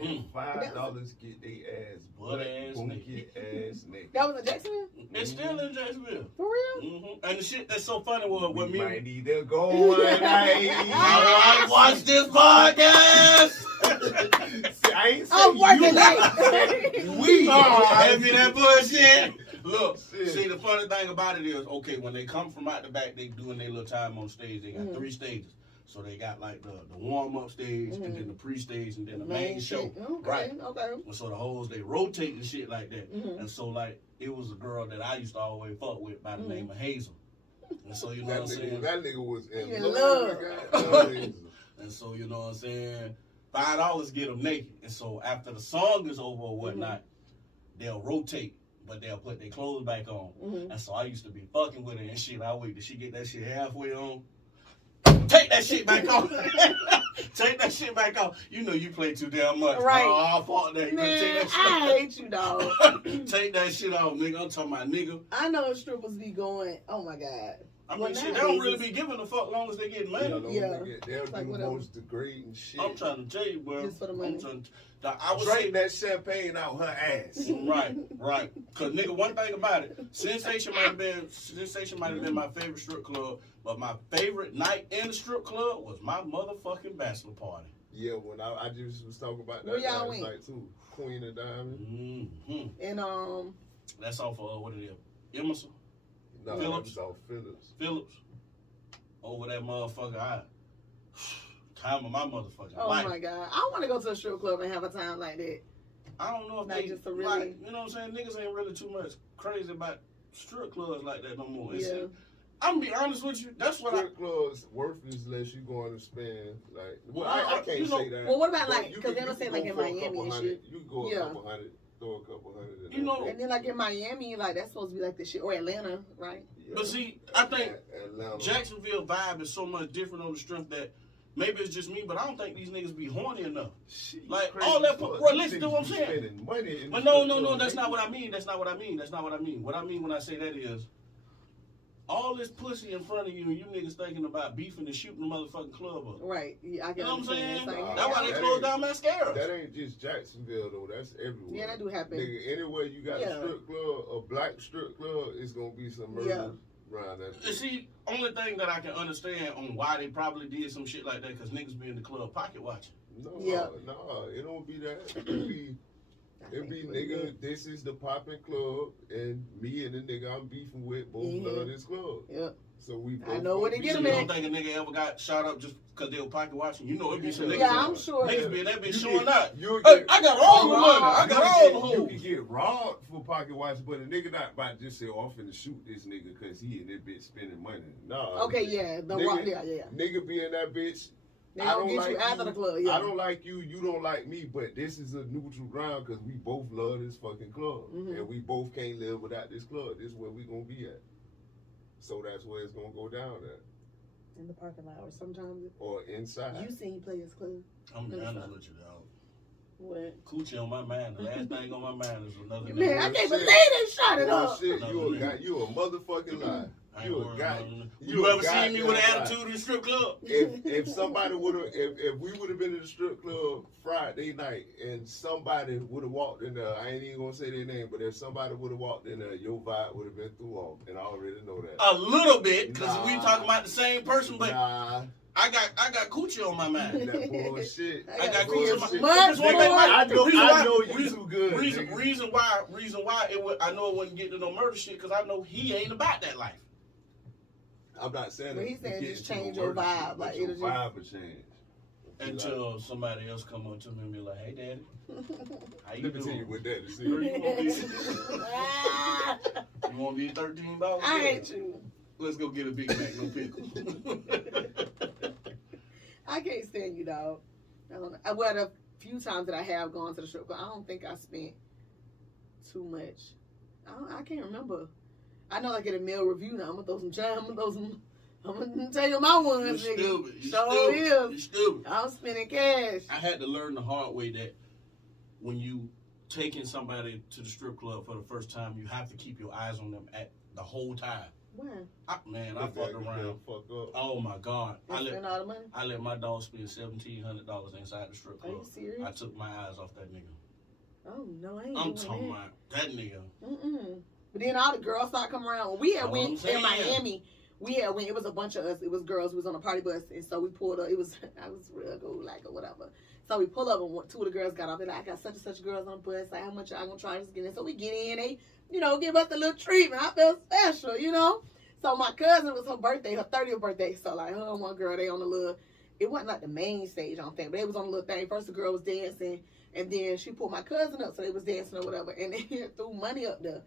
And $5 get they ass butt ass bunky ass naked. That was in Jacksonville? It's still in Jacksonville. For real? And the shit that's so funny was We when me. might need to go one night. I watch this podcast. See, I ain't I'm saying working you. late. We Oh, heavy that bullshit. Look, Shit. see the funny thing about it is, okay, when they come from out the back, they doing their little time on stage. They got 3 stages. So they got like the warm up stage, and then the pre-stage, and then the main show. shit. Okay, Right. okay. And so the hoes, they rotate and shit like that. Mhm. And so like it was a girl that I used to always fuck with by the name of Hazel. And so you know That what I'm saying. nigga was In in love. love. with goddamn Hazel. And so you know what I'm saying. $5 get them naked. And so after the song is over or whatnot, they'll rotate, but they'll put their clothes back on. Mhm. And so I used to be fucking with her and shit. I wait till she get that shit halfway on. Take that shit back off. Take that shit back off. You know you play too damn much. Right. Oh, fuck that. Man, Take that shit I hate you, dog. Take that shit off, nigga. I'm talking about nigga. I know strippers be going, oh my God. I mean, Well, shit, they nowadays don't really it's- be giving a fuck long as they get money. They'll Like do whatever. most degrading shit. I'm trying to tell you, bro. Just for the money. I'm trying to, I would Drink say that champagne out her ass. right. Cause nigga, one thing about it, Sensation might have been my favorite strip club, but my favorite night in the strip club was my motherfucking bachelor party. Yeah, when I just was talking about Where that y'all last went? night too. Queen of Diamond. Mm-hmm. And That's off of what it is, Emerson No, Phillips. Phillips. Off Phillips. Over that motherfucker, time of my motherfucking oh life. my God, I want to go to a strip club and have a time like that. I don't know if Not they just a really- like, you know what I'm saying? Niggas ain't really too much crazy about strip clubs like that no more. It's- Yeah. I'm gonna be honest with you. That's what Strip clubs worthless unless you going to spend like. Well, Well, I can't you know- say that. Well, what about but like, you because can- they were you saying can like in go for a Miami couple and hundred. shit. You can go a Yeah. couple hundred, throw a couple hundred. in You know- there. And then like in Miami, like that's supposed to be like the shit, or Atlanta, right? Yeah. But see, I think Atlanta. Jacksonville vibe is so much different on the strength that maybe it's just me, but I don't think these niggas be horny enough. Shit, like, crazy all that- as fuck. bro, These listen to niggas what I'm be saying. spending money in But the no, strip club, that's nigga. not what I mean. That's not what I mean. What I mean when I say that is all this pussy in front of you and you niggas thinking about beefing and shooting the motherfucking club up. Right. Yeah, I You get know what I'm saying? It's like, That's why they closed down mascaras. That ain't just Jacksonville though. That's everywhere. Yeah, that do happen. Nigga, anywhere you got Yeah. a strip club, a black strip club, it's gonna be some murder Yeah. around that. You see, only thing that I can understand on why they probably did some shit like that, because niggas be in the club pocket watching. No, Yeah. no, it don't be that. It be nigga, this is the popping club, and me and the nigga I'm beefing with both Mhm. love this club. Yep. So we both I know where to gonna get be him You at. don't think a nigga ever got shot up just because they were pocket watching? You know it be some niggas. Yeah, I'm sure. Niggas be in that bitch You showing get- out. you'll Hey, get- I got all the money. I got all the You hoes. can get robbed for pocket watching, but a nigga not about to just say, "Oh, I'm finna shoot this nigga because he in that bitch spending money." Nah. Okay, yeah, the Nigga- rock, yeah. Nigga be in that bitch. They I don't don't get you like after the club. Yeah. I don't like you. You don't like me. But this is a neutral ground because we both love this fucking club, Mhm. and we both can't live without this club. This is where we gonna be at. So that's where it's gonna go down at, In the parking lot, or sometimes or inside. you seen Players Club. I'm be honest with you, dog. What? Coochie on my mind. The last thing on my mind is another Man, I nigga. can't shit. believe they shot it Oh up. shit! No, You no, a motherfucking lie. I ain't You a worried guy. about it. you You a ever seen me with an goddamn lie. attitude in the strip club? If somebody would have, if we would have been in the strip club Friday night and somebody would have walked in there, I ain't even gonna say their name, but if somebody would have walked in there, your vibe would have been through off, and I already know that. A little bit, because we Nah. talking about the same person, but Nah, I got coochie on my mind. that bullshit. I I got see coochie it on my Bullshit. much Because one more. thing about- I know, reason I why- know you reason- too good. Reason nigga. why it would, I know it wouldn't get to no murder shit, because I know he ain't about that life. I'm not saying But that. he said you just can't do change no your murder vibe, shit, like, but your it'll just- vibe will change. Until somebody else come up to me and be like, "Hey, daddy, how you Let me tell you doing? what that is. Girl, you want these- Ah, you want these $13? I hate you. Let's go get a Big Mac, no pickle." I can't stand you, dog. I don't know. Well, the few times that I have gone to the strip club, I don't think I spent too much. I can't remember. I know, like, in a meal review now, I'm gonna throw some chimes. I'm gonna tell you my You ones, stupid. nigga. You Sure stupid. is. You stupid. I'm spending cash. I had to learn the hard way that when you taking somebody to the strip club for the first time, you have to keep your eyes on them at the whole time. Why? I fucked around. Fuck up. Oh my God! They spend all the money? I let my dog spend $1,700 inside the strip Are you club. serious? I took my eyes off that nigga. Oh, no, I ain't I'm doing talking that. about that nigga. Mm-mm. But then all the girls start coming around. When we had That's what I'm went saying. in Miami. We had went. It was a bunch of us. It was girls. We was on a party bus, and so we pulled up. It was I was real good, like, or whatever. So we pull up, and two of the girls got off. They're like, "I got such and such girls on the bus. Like, how much y'all gonna charge us to get in?" So we get in. They, give us a little treatment. I felt special, So my cousin, it was her birthday, her 30th birthday. So like her and one girl, they on the little. It wasn't like the main stage, I don't think, but they was on the little thing. First the girl was dancing, and then she pulled my cousin up, so they was dancing or whatever, and they threw money up there.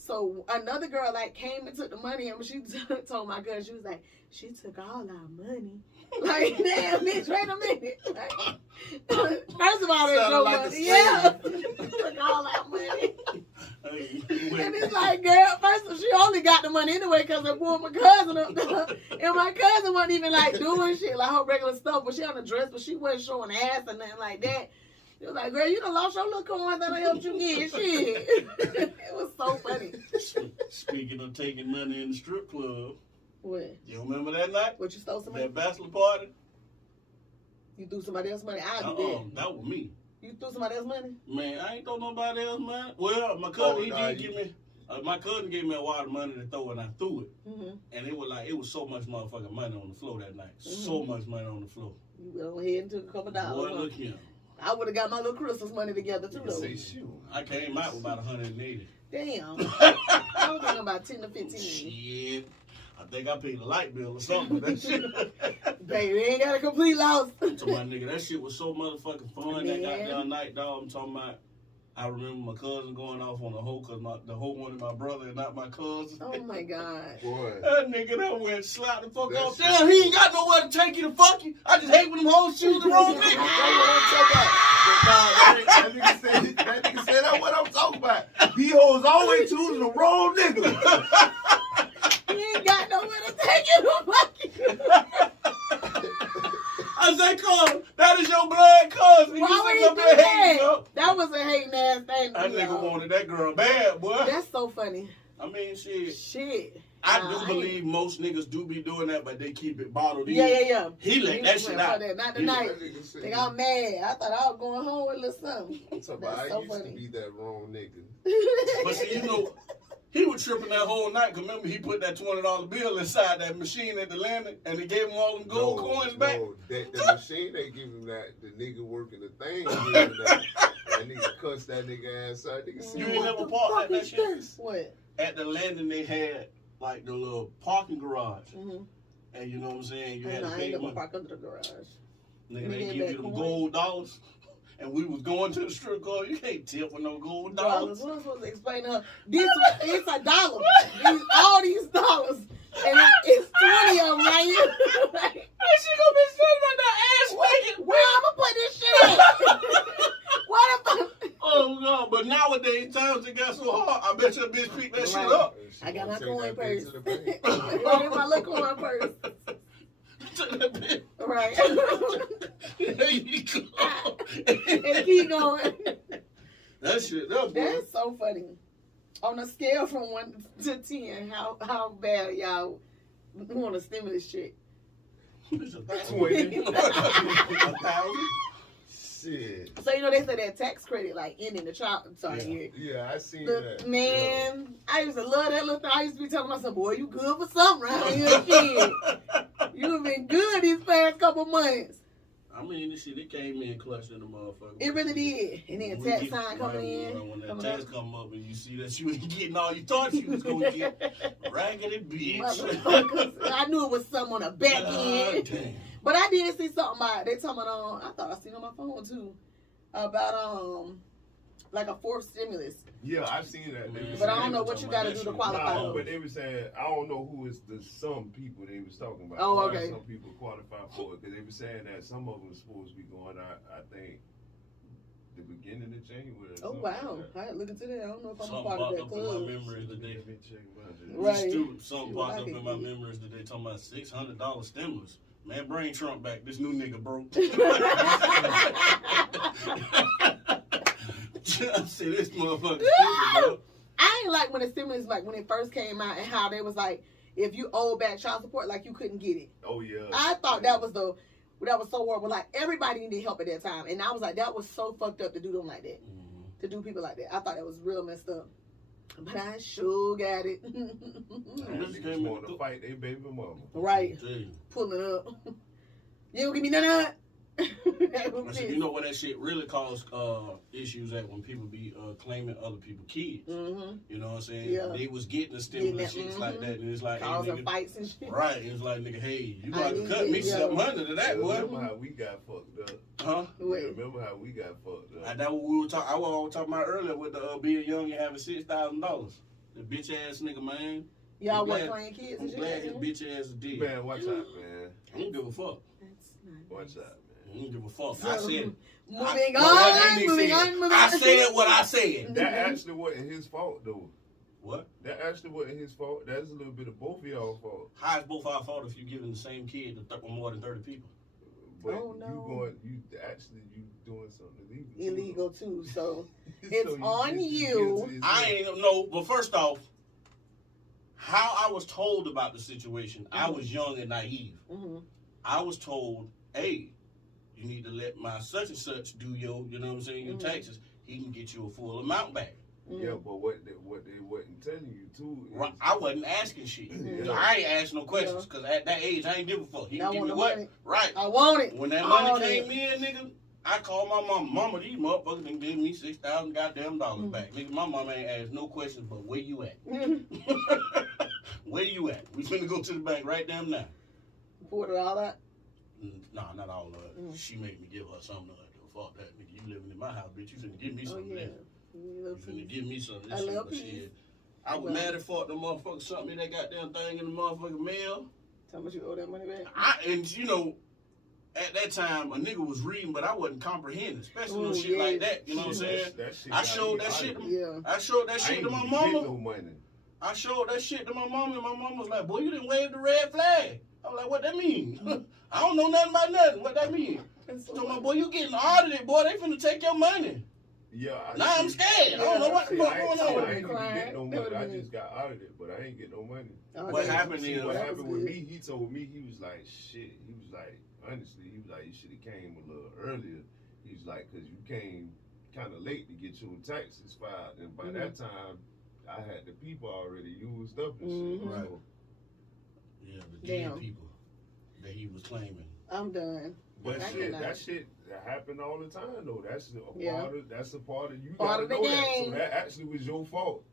So another girl like came and took the money, and she told my cousin, she was like, she took all our money. Like, damn, bitch, wait a minute. Like, first of all, there's Sounded no like money. a Yeah, took all our money. Hey, And it's like, girl, first of all, she only got the money anyway because I pulled my cousin up there. And my cousin wasn't even like doing shit, like her regular stuff, but she on the dress, but she wasn't showing ass or nothing like that. It was like, girl, you done lost your little coins that I helped you get. Shit. It was so funny. Speaking of taking money in the strip club, What? you remember that night? What, you stole somebody? That bachelor party? You threw somebody else's money? I'll do that. That was me. You threw somebody else's money? Man, I ain't throw nobody else money. Well, my cousin, he nah, did give me. My cousin gave me a wad of money to throw, and I threw it. Mm-hmm. And it was so much motherfucking money on the floor that night. So much money on the floor. You went on ahead and took a couple dollars. Boy, huh? look here. I would have got my little Christmas money together too, though. Say shoot. I came out with about 180. Damn. I was thinking about 10 to 15. Shit. I think I paid a light bill or something. That shit. Baby, ain't got a complete loss. To my nigga, that shit was so motherfucking fun. That Man. goddamn night, dog. I'm talking about. I remember my cousin going off on the hoe because the hoe wanted my brother and not my cousin. Oh my God. Boy. That nigga that went slap the fuck That off. shit- Damn, he ain't got nowhere to take you to fuck you. I just hate when them hoes choose the wrong nigga. That's what I'm talking about. That nigga said that's what I'm talking about. These hoes always choosing the wrong nigga. He ain't got nowhere to take you to fuck you. I say, cuz, that is your blood cousin. Why would he You do sit up there hating, that? yo. That was a hating ass thing. That to nigga y'all. wanted that girl bad, boy. That's so funny. I mean, shit. Shit. I Nah, do ain't- believe most niggas do be doing that, but they keep it bottled in. Yeah. He let that was shit waiting for out. that. Not He tonight. That nigga said, Think I'm mad. I thought I was going home with a little something. I'm talking about, That's I so used funny. to be that wrong nigga. But see, you know, he was tripping that whole night. Cause remember, he put that $20 bill inside that machine at the landing, and they gave him all them gold coins back. No, that the machine they give him that, the nigga working the thing, give him that nigga cuss that nigga ass out. Nigga said, You ain't "What never the parked fuck at that is shit? this?" What? At the landing, they had like the little parking garage, Mm-hmm. and you know what I'm saying. You I had to ain't pay never money. park under the garage. Nigga, You they get give back you them coins? gold dollars, and we was going to the strip club. You can't tip with no gold Dollars. dollars. What am I supposed to explain to her? It's a dollar. All these dollars. And it's 20 of them right here. Like, And she gonna be sitting at that ass naked. where I'm going to put this shit at? What the fuck? Oh no! But nowadays times it got so hard. I bet your bitch picked that shit Right. up. She I got gonna my take coin that bitch purse. to the bank. Right in my little coin purse. Took that bitch. Right. There you go. And keep going. That shit, that boy. That's so funny. On a scale from 1 to 10, how bad y'all want a stimulus check? It's a thousand. 20. A thousand? Shit. So you know they say that tax credit like ending the child. Sorry, Yeah, I seen the, that. man, I used to love that little thing. I used to be telling myself, boy, you good for something right here, shit. You have been good these past couple months. I mean, this shit, it came in clutch in the motherfucker. It really did. And then We tax get- sign coming in. When that coming tax up. come up and you see that you ain't getting all you thought you was gonna get, raggedy bitch. Motherfuckers. I knew it was something on the back God end. damn. But I did see something about they talking about I thought I seen on my phone too about like a fourth stimulus. Yeah, I've seen that. They was But I saying- don't know what you gotta do to qualify. No, though. but they were saying, I don't know who is the some people they was talking about. Oh, Why okay. Some people qualify for it because they were saying that some of them supposed to be going out, I think, the beginning of January. or Oh something wow. like that. I look into that. I don't know if I'm a Something part of popped that up in my club. memories today. Let me check my shit. Right. Something See what popped I up can in my get. memories today talking about $600 stimulus. Man, bring Trump back. This new nigga broke. I said, this motherfucker stupid, bro. I ain't like when the stimulus like when it first came out and how they was like if you owe back child support like you couldn't get it. Oh, yeah. I thought that was so horrible. Like everybody needed help at that time, and I was like, that was so fucked up to do them like that, to do people like that. I thought that was real messed up. But I sure got it. Niggas just want to fight their baby mama. Right, Dude. pulling up. You don't give me none of that. That was I said, it. you know what that shit really cause issues at when people be claiming other people's kids. Mhm. You know what I'm saying? Yeah. They was getting the stimulus Getting that, shits like that, and it's like, hey, Causing nigga, fights and shit. right? It's like, nigga, hey, you I got to need cut it, me yeah. $700 to that, boy. Remember how we got fucked up? Huh? Wait. Remember how we got fucked up? That what we were talking. I was talking about earlier with the being young and having $6,000. The bitch ass nigga, man. Y'all I'm weren't glad- playing kids I'm and glad his shit. bitch ass is dead. Man, watch out, man. I don't give a fuck. That's not Watch nice. out, man. I don't give a fuck. So, I said. moving I on. said what I said. That actually wasn't his fault, though. What? That actually wasn't his fault. That's a little bit of both of y'all fault. How is both our fault if you're giving the same kid to more than 30 people? But Oh, no. you doing something Illegal too. So So it's on you. I ain't know, but first off, how I was told about the situation, I was young and naive. Mm-hmm. I was told, hey, you need to let my such and such do your, you know what I'm saying, your taxes. He can get you a full amount back. Yeah, but what they wasn't telling you too. Is, I wasn't asking shit. Yeah. I ain't asking no questions because at that age I ain't give a fuck. He I can give want me the what? money. Right. I want it. When that I money want came it. in, nigga, I called my mama. Mama, these motherfuckers done gave me $6,000 goddamn dollars back. Nigga, my mama ain't asked no questions, but where you at? Where you at? We finna go to the bank right damn now. Poured it all out. Nah, not all of it. She made me give her something. Fuck that, nigga. You living in my house, bitch. You finna give me something. Oh, yeah. You finna give me something. I This shit, love but peace. shit. I was mad as fuck. The motherfucker sent me that goddamn thing in the motherfucking mail. How much you owe that money back? And you know, at that time, a nigga was reading, but I wasn't comprehending, especially no Ooh, shit yeah. like that. You know what I'm saying? That shit I showed that shit. Yeah. I showed that I shit ain't to my even mama. get no money. I showed that shit to my mama, and my mama was like, "Boy, you didn't wave the red flag." I was like, "What that mean?" I don't know nothing about nothing. What that mean? So Told my boy, you getting audited, boy. They finna take your money. Yeah. Now I'm scared. I don't know what the fuck going I on. ain't even Crying. get no That money. would've I been- just got audited, but I ain't get no money. What happened See, is, what that happened was with good. me, he told me, he was like, shit. He was like, honestly, he was like, you should have came a little earlier. He was like, because you came kind of late to get your taxes filed. And by that time, I had the people already used up and shit. Mhm. Right. So, yeah, the Damn. dead people that he was claiming. I'm done. but I shit, cannot. that shit happened all the time though. That's a Yeah. part of. That's a part of you. Part Gotta of the know that. game. So that actually was your fault.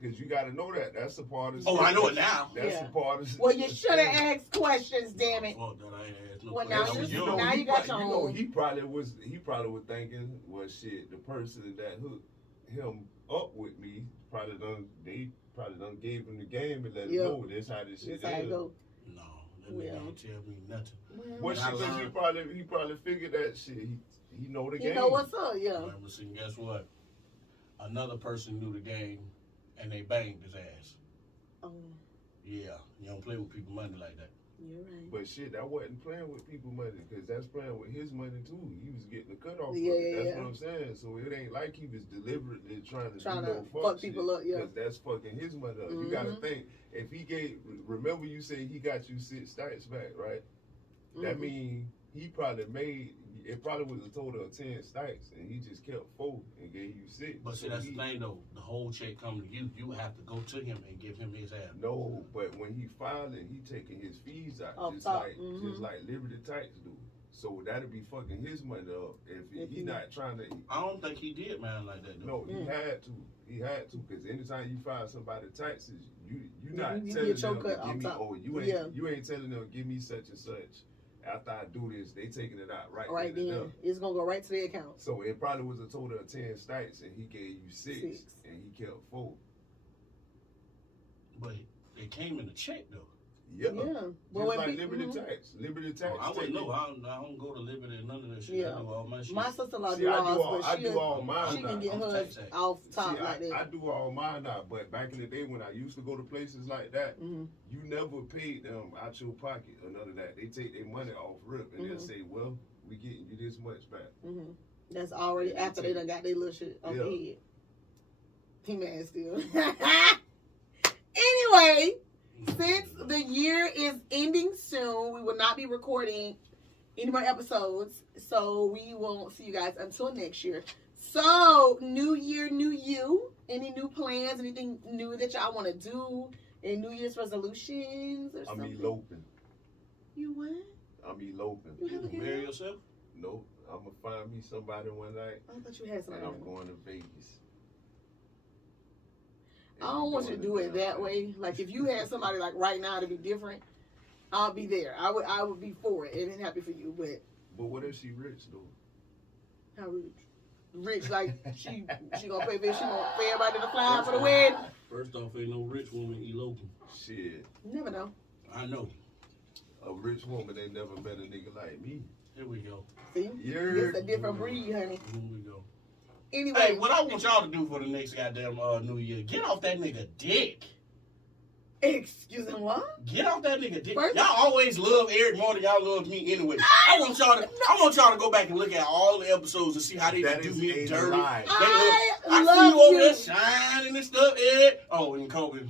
Because you got to know that. That's a part of. Oh, I know it now. That's Yeah. a part of. Well, you should have asked questions, damn it. Fuck that, I ain't asked no Well, questions. now I was you- young. now you got your You know, own. he probably was thinking, well, shit, the person that hooked him up with me probably done gave him the game and let him Yeah. know this how this shit That's how it is. go. No, that nigga Well. ain't tell me nothing. Well, I shit, 'cause learned. he probably figured that shit. He know the game. You know what's up, yeah. Remember, see, guess what? Another person knew the game, and they banged his ass. Oh, Yeah, you don't play with people money like that. you're right. But shit, that wasn't playing with people money, because that's playing with his money too. He was getting a cut off. Yeah, of it. That's yeah. what I'm saying. So it ain't like he was deliberately trying to Trying do to no fuck people up, yeah. Because that's fucking his money up. You gotta Mhm. think, if he remember you said he got you 6 stacks back, right? That Mhm. means he probably it probably was a total of 10 stacks, and he just kept 4 and gave you 6. But see, So that's he- the thing though. The whole check come to you. You have to go to him and give him his ass. No, but when he filing, he taking his fees out, Off just top, like mhm. just like Liberty Tax do. So that'll be fucking his money up if he not trying to. I don't think he did man like that though. No, he had to. He had to, because anytime you file somebody taxes, you You not get telling your them to cut off give me. top. Oh, you ain't telling them give me such and such. After I do this, they taking it out Right then. and then, there. it's gonna go right to their account. So it probably was a total of 10 stacks, and he gave you 6, 6. and he kept 4. But it came in the check though. Yeah. Just Well, when like pe- Liberty mhm. Tax. Liberty Tax. I wouldn't take know. it. I don't go to Liberty and none of that shit. Yeah. I do all my shit. My sister-in-law See, do I ours, do all- but I do all mine she can now. get I'm hers tax-tax. off top See, like that. I do all mine now, but back in the day when I used to go to places like that, Mhm. you never paid them out your pocket or none of that. They take their money off rip and they'll say, well, we getting you this much back. Mhm. That's already Yeah, after they done got their little shit off Yeah. their head. He mad still. Anyway, since the year is ending soon, we will not be recording any more episodes. So we won't see you guys until next year. So, new year, new you. Any new plans? Anything new that y'all want to do? Any New Year's resolutions or I'm something? eloping. You what? I'm eloping. You have a Marry girl? yourself? Nope. I'm going to find me somebody one night I thought you had and somebody. I'm going to Vegas. I don't want you to do it that way. Like if you had somebody like right now to be different, I'll be there. I would be for it and happy for you. But But what if she rich though? how rich? Rich like she gonna pay for she gonna pay everybody to fly out for the wedding. First off, ain't no rich woman eloping. Shit. You never know. I know. A rich woman ain't never met a nigga like me. Here we go. See? It's a different breed, honey. Here we go. Anyway. Hey, what I want y'all to do for the next goddamn New Year, get off that nigga dick. Excuse me, what? Get off that nigga dick. First- Y'all always love Eric more than y'all love me anyway. I want y'all to go back and look at all the episodes and see how they That do is me a dirty. lie. I I love see you over you. there shining and stuff, Eric. Oh, and Coby.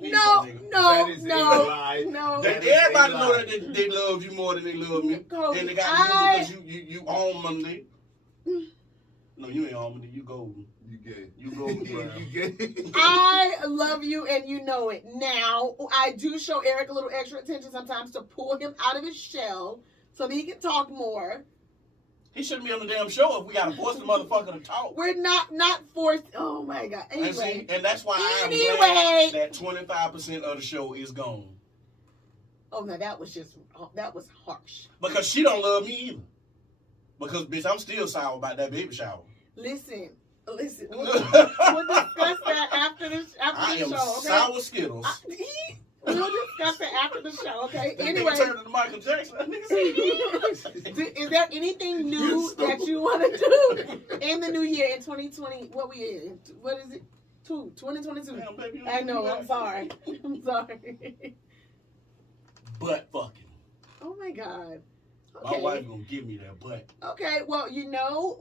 No. That is a lie. No. That is Everybody a know lie. that they love you more than they love me. Coby, And they got you because you almondy. No, you ain't almondy. You golden. You gay. You golden brown. You gay. I love you and you know it. Now, I do show Eric a little extra attention sometimes to pull him out of his shell so that he can talk more. He shouldn't be on the damn show if we gotta force the motherfucker to talk. We're not forced. Oh my God. Anyway. And that's why I'm Anyway. glad that 25% of the show is gone. Oh no, that was harsh. Because she don't love me either. Because bitch, I'm still sour about that baby shower. Listen. We'll discuss that after the I am show. Okay. sour Skittles. We'll discuss it after the show. Okay. That Anyway. nigga turned into Michael Jackson. That nigga said, Is there anything new that you want to do in the new year in 2020? What we in? What is it? 2022. Damn, baby, you I know. do I'm that. sorry. I'm sorry. Butt fucking. Oh my God. My wife gonna give me that butt. Okay, well,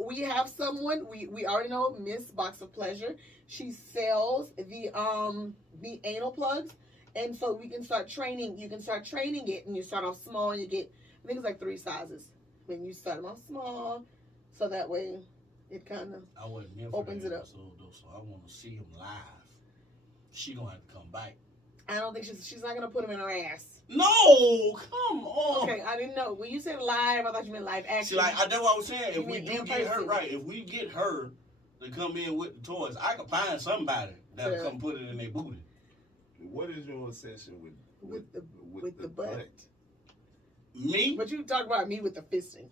we have someone we already know, Miss Box of Pleasure. She sells the anal plugs, and so we can start training. You can start training it, and you start off small, and you get, I think it's like 3 sizes. When you start them off small, so that way it kind of I wasn't here opens for it that up. episode, though, so I want to see him live. She gonna have to come back. I don't think she's not gonna put them in her ass. No, come on. Okay, I didn't know. When you said live, I thought you meant live action. See, like that's what I was saying. You If we mean do in get her person. right, if we get her to come in with the toys, I can find somebody that'll Yeah. come put it in their booty. What is your obsession with the butt. Me? But you talk about me with the fisting.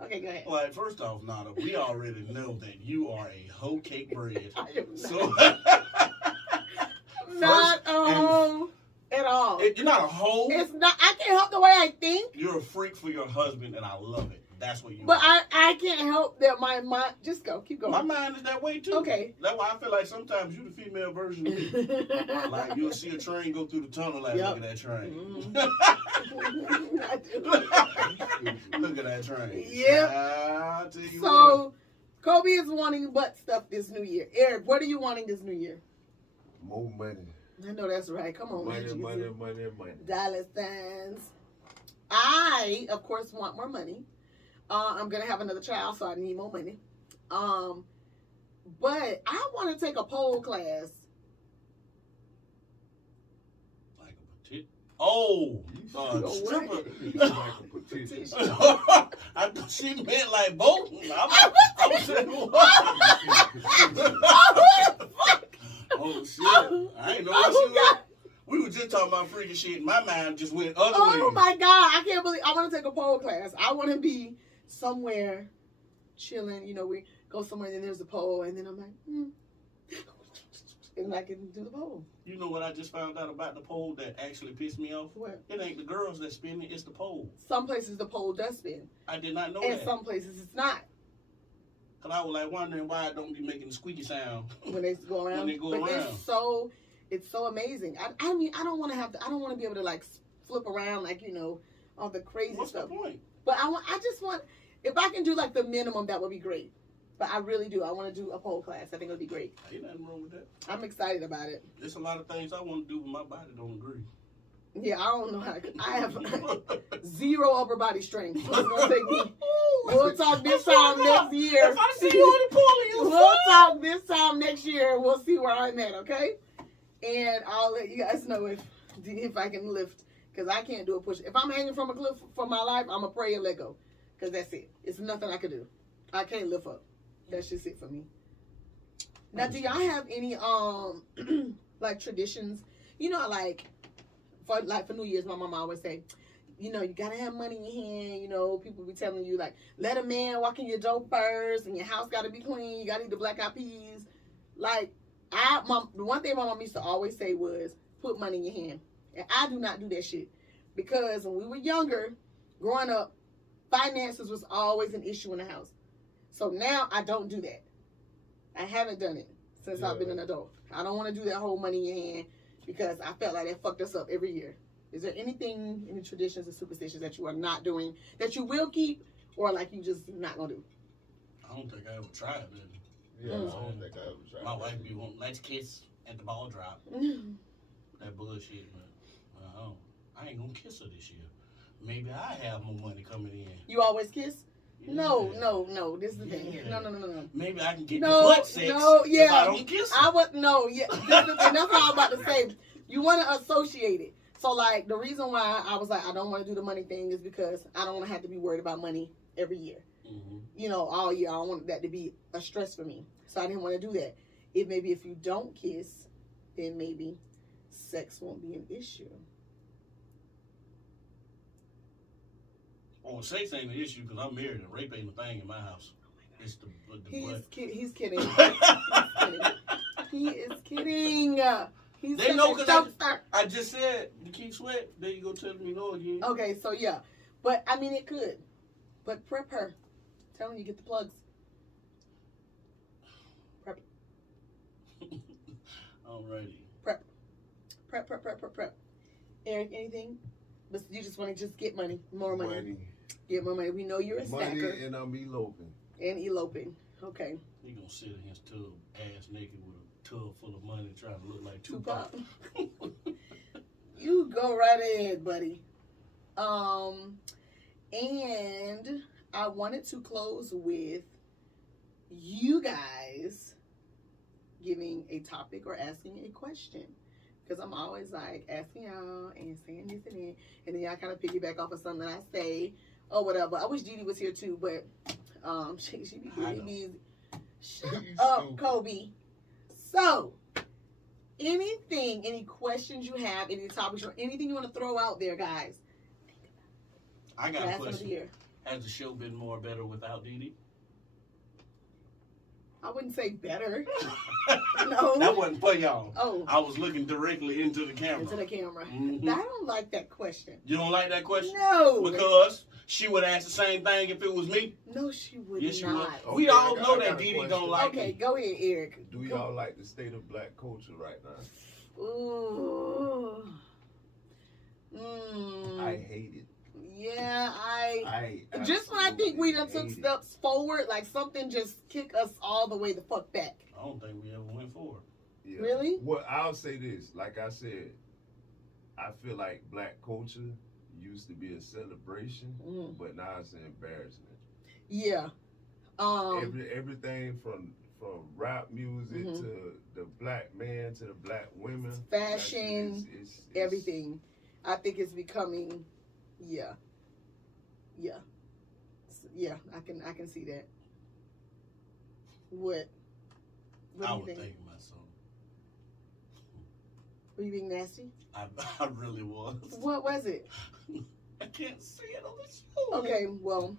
Okay, go ahead. Like, first off, Nada, we already know that you are a hoe cake bread. I am not. So Not a hoe at all. you're not a hoe. It's not. I can't help the way I think, You're a freak for your husband, and I love it. That's what you but are. I can't help that my mind. Just go, keep going. My mind is that way too. Okay. That's why I feel like sometimes you the female version of me. Like you'll see a train go through the tunnel, like Yep. look at that train. I do. Look at that train. Yep. I'll tell you what. So, Coby is wanting butt stuff this new year. Eric, what are you wanting this new year? More money. I know that's right. Come on, man. Money. Jesus. Dollar signs. I, of course, want more money. I'm gonna have another child, so I need more money. But I want to take a pole class. Like a petite. Oh, what? stripper. Like a petition. I thought she meant like both. I was saying oh shit! I ain't know what she was. We were just talking about freaking shit. And my mind just went other way. Oh my God! I can't believe I want to take a pole class. I want to be somewhere chilling. You know, we go somewhere and then there's a pole, and then I'm like, and I can do the pole. You know what I just found out about the pole that actually pissed me off? What? It ain't the girls that spin it, it's the pole. Some places the pole does spin, I did not know and that. some places it's not. Cause I was like wondering why I don't be making the squeaky sound. When they go around. When they go but around. it's so amazing. I mean, I don't want to be able to like flip around like, you know, all the crazy What's stuff. the point? But I just want, if I can do like the minimum, that would be great. But I really do. I want to do a pole class. I think it would be great. Ain't nothing wrong with that. I'm excited about it. There's a lot of things I want to do, but my body don't agree. Yeah, I don't know how to, I have zero upper body strength. So it's going to take me. We'll talk this time next year. If I see you on the pole, We'll talk this time next year. We'll see where I'm at, okay? And I'll let you guys know if I can lift, because I can't do a push. If I'm hanging from a cliff for my life, I'm going to pray and let go, because that's it. It's nothing I can do. I can't lift up. That's just it for me. Now, do y'all have any like traditions? You know, like for New Year's, my mama always say, you know, you gotta have money in your hand. You know, people be telling you like, let a man walk in your door first, and your house gotta be clean. You gotta eat the black eyed peas. Like, the one thing my mom used to always say was, put money in your hand. And I do not do that shit, because when we were younger, growing up, Finances was always an issue in the house. So now I don't do that. I haven't done it since I've been an adult. I don't want to do that whole money in your hand because I felt like that fucked us up every year. Is there anything, any traditions or superstitions that you are not doing that you will keep, or like you just not gonna do? I don't think I ever tried it. Yeah, I don't think I ever tried. My wife be wanting, let's kiss at the ball drop. That bullshit, man. I ain't gonna kiss her this year. Maybe I have more money coming in. You always kiss? Yeah. No. This is the thing. Yeah. No. Maybe I can get the butt sex if yeah. I don't kiss her. This is the thing. That's what I'm about to say. You want to associate it. So, like, the reason why I was like, I don't want to do the money thing is because I don't want to have to be worried about money every year. Mm-hmm. All year. I don't want that to be a stress for me. So I didn't want to do that. If you don't kiss, then maybe sex won't be an issue. Oh, sex ain't an issue because I'm married and rape ain't a thing in my house. It's the He's kidding. He is kidding. He's they know because I just said to keep sweat. There you go telling me no again. Okay, so yeah. But, I mean, it could. But prep her. Tell him you get the plugs. Prep. Alrighty. Prep. Eric, anything? But you just want to just get money. More money. Get more money. We know you're a stacker. Money and I'm eloping. Okay. He gonna sit in his tub, ass naked with a tub full of money, trying to look like Tupac. Tupac. You go right ahead, buddy. And I wanted to close with you guys giving a topic or asking a question. Because I'm always like asking y'all and saying this and then y'all kind of piggyback off of something I say or whatever. I wish Dee was here too, but she be really busy. Shut up, Coby. So, any questions you have, any topics or anything you want to throw out there, guys? I got a Last one of the question. year. Has the show been more better without Dee? I wouldn't say better. No. That wasn't for y'all. Oh. I was looking directly into the camera. Mm-hmm. I don't like that question. You don't like that question? No. Because she would ask the same thing if it was me? No, she would yes, not. She would. We all know that Dee don't like Okay, me. go ahead, Eric. Do y'all like the state of black culture right now? Ooh. I hate it. Yeah, I just when I think we done took it. steps forward, like something just kick us all the way the fuck back. I don't think we ever went forward. Yeah. Really? Well, I'll say this. Like I said, I feel like black culture used to be a celebration, but now it's an embarrassment. Yeah. Everything from rap music to the black man to the black women, fashion, it's everything. I think it's becoming, yeah. I can see that. What do I you was think? thinking myself. Were you being nasty? I really was. What was it? I can't see it on the show. Okay, well,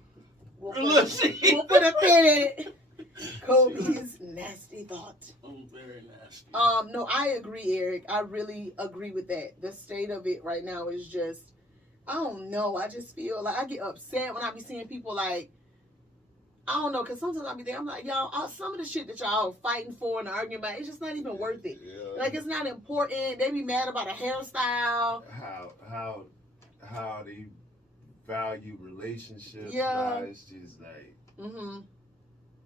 we'll We'll put a pin in it. Coby's nasty thought. I'm very nasty. No, I agree, Eric. I really agree with that. The state of it right now is just, I don't know. I just feel like I get upset when I be seeing people like, I don't know, because sometimes I be there, I'm like, y'all, some of the shit that y'all fighting for and arguing about, it's just not even worth it. Yeah. Like, it's not important. They be mad about a hairstyle. How they value relationships. Yeah. It's just like.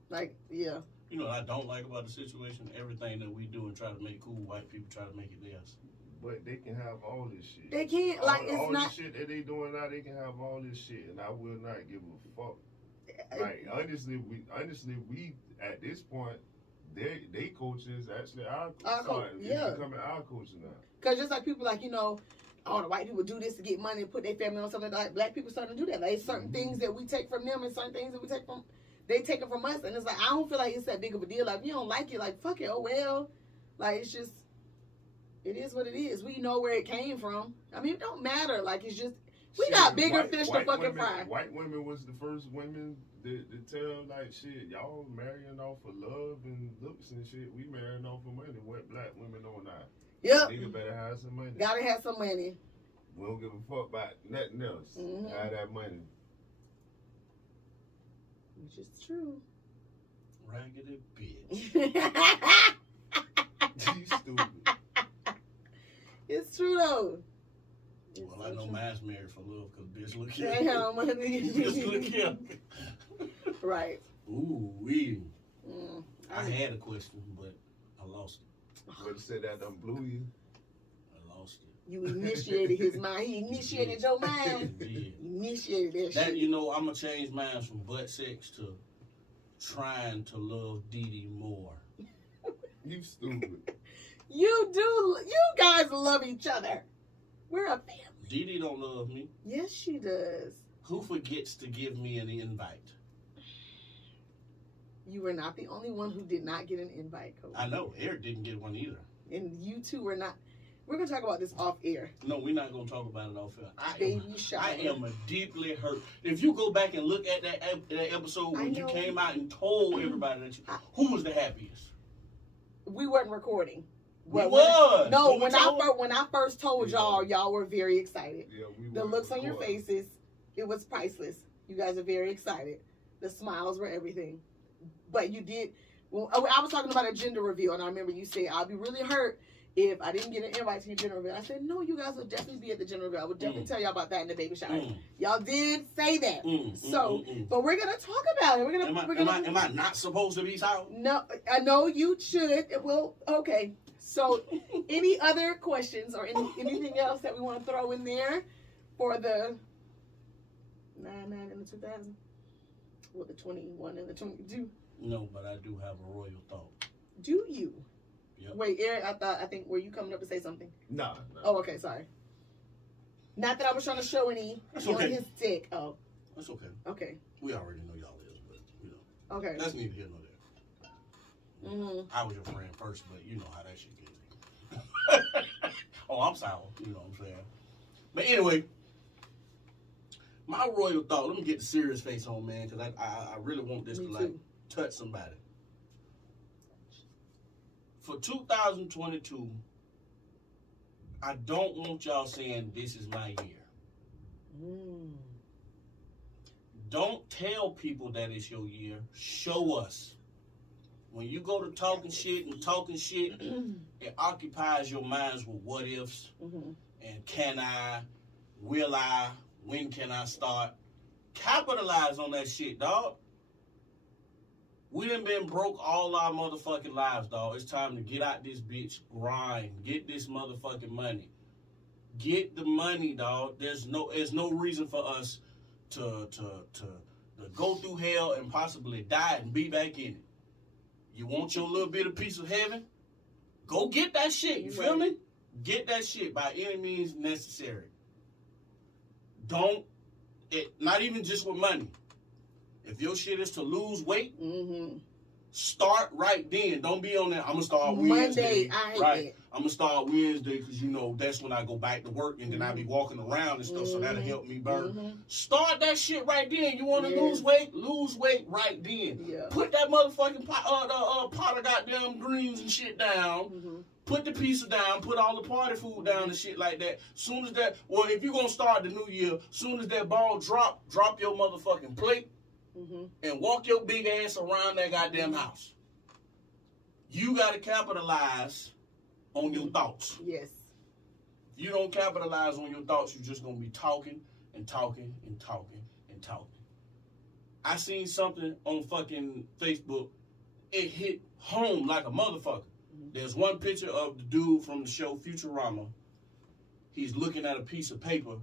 Like, yeah. You know what I don't like about the situation? Everything that we do and try to make cool, white people try to make it theirs. But they can have all this shit. They can't, like, it's all not. the shit that they doing now, they can have all this shit, and I will not give a fuck. Like, honestly, we at this point, they culture is actually our culture. Yeah. It's becoming our culture now. Because just like people, like, all the white people do this to get money and put their family on something, like black people starting to do that. Like, certain things that we take from them and certain things that we take from, they take it from us. And it's like, I don't feel like it's that big of a deal. Like, if you don't like it, like, fuck it, oh well. Like, it's just, it is what it is. We know where it came from. I mean, it don't matter. Like, it's just, we got bigger fish to fucking fry. White women was the first women to tell, like, shit, y'all marrying off for love and looks and shit. We marrying off for money. What black women on now? Yep. Nigga better have some money. Gotta have some money. We don't give a fuck about nothing else. Have that money. Which is true. Raggedy bitch. You stupid. It's true though. Well, I know mine's married for love because bitch look Damn, here. honey. Bitch look here. Right. Ooh, wee. Mm. I had a question, but I lost it. But it said that done blew you. I lost it. You initiated his mind. He initiated your mind. Yeah. Initiated that That, shit. you know, I'm going to change mine from butt sex to trying to love Dee Dee more. You stupid. You do. You guys love each other. We're a family. Dee Dee don't love me. Yes, she does. Who forgets to give me an invite? You were not the only one who did not get an invite, Coby. I know. Eric didn't get one either. And you two were not. We're going to talk about this off air. No, we're not going to talk about it off air. Baby shower. I am a deeply hurt. If you go back and look at that episode when you came out and told everybody that who was the happiest? We weren't recording. We Well, was. No, When when I first told y'all were very excited. Yeah, we The weren't looks on your recording. faces, it was priceless. You guys are very excited. The smiles were everything. But you did. Well, I was talking about a gender reveal, and I remember you said, I'll be really hurt if I didn't get an invite to your gender reveal. I said, no, you guys will definitely be at the gender reveal. I will definitely tell y'all about that in the baby shower. Y'all did say that. But we're going to talk about it. Am I not supposed to be sour? No, I know you should. Well, okay. So, any other questions or anything else that we want to throw in there for the 99 and the 2000? Well, the 21 and the 22. No, but I do have a royal thought. Do you? Yep. Wait, Eric, I think, were you coming up to say something? Nah. Oh, okay, sorry. Not that I was trying to show any That's on okay. his dick. Oh, That's okay. okay. We already know y'all is, but, you know. Okay. That's neither here nor there. Mm-hmm. I was your friend first, but you know how that shit gets. Oh, I'm sour. You know what I'm saying? But anyway, my royal thought, let me get the serious face on, man, because I really want this Me to, like, too. touch somebody. For 2022, I don't want y'all saying this is my year. Mm. Don't tell people that it's your year. Show us. When you go to talking shit, it occupies your minds with what ifs Mm-hmm. and can I, will I, when can I start? Capitalize on that shit, dog. We done been broke all our motherfucking lives, dog. It's time to get out this bitch, grind, get this motherfucking money. Get the money, dog. There's no reason for us to go through hell and possibly die and be back in it. You want your little bit of piece of heaven? Go get that shit. You feel me? Get that shit by any means necessary. Not even just with money. If your shit is to lose weight, start right then. Don't be on that. I'm gonna start Wednesday. Monday, I hate right? it. I'm gonna start Wednesday because you know that's when I go back to work and then I be walking around and stuff. So that'll help me burn. Start that shit right then. You want to lose weight? Lose weight right then. Yeah. Put that motherfucking pot of goddamn greens and shit down. Put the pizza down, put all the party food down and shit like that. Soon as that, well, if you're gonna start the new year, soon as that ball drop your motherfucking plate and walk your big ass around that goddamn house. You gotta capitalize on your thoughts. Yes. If you don't capitalize on your thoughts, you're just gonna be talking and talking and talking and talking. I seen something on fucking Facebook. It hit home like a motherfucker. There's one picture of the dude from the show Futurama. He's looking at a piece of paper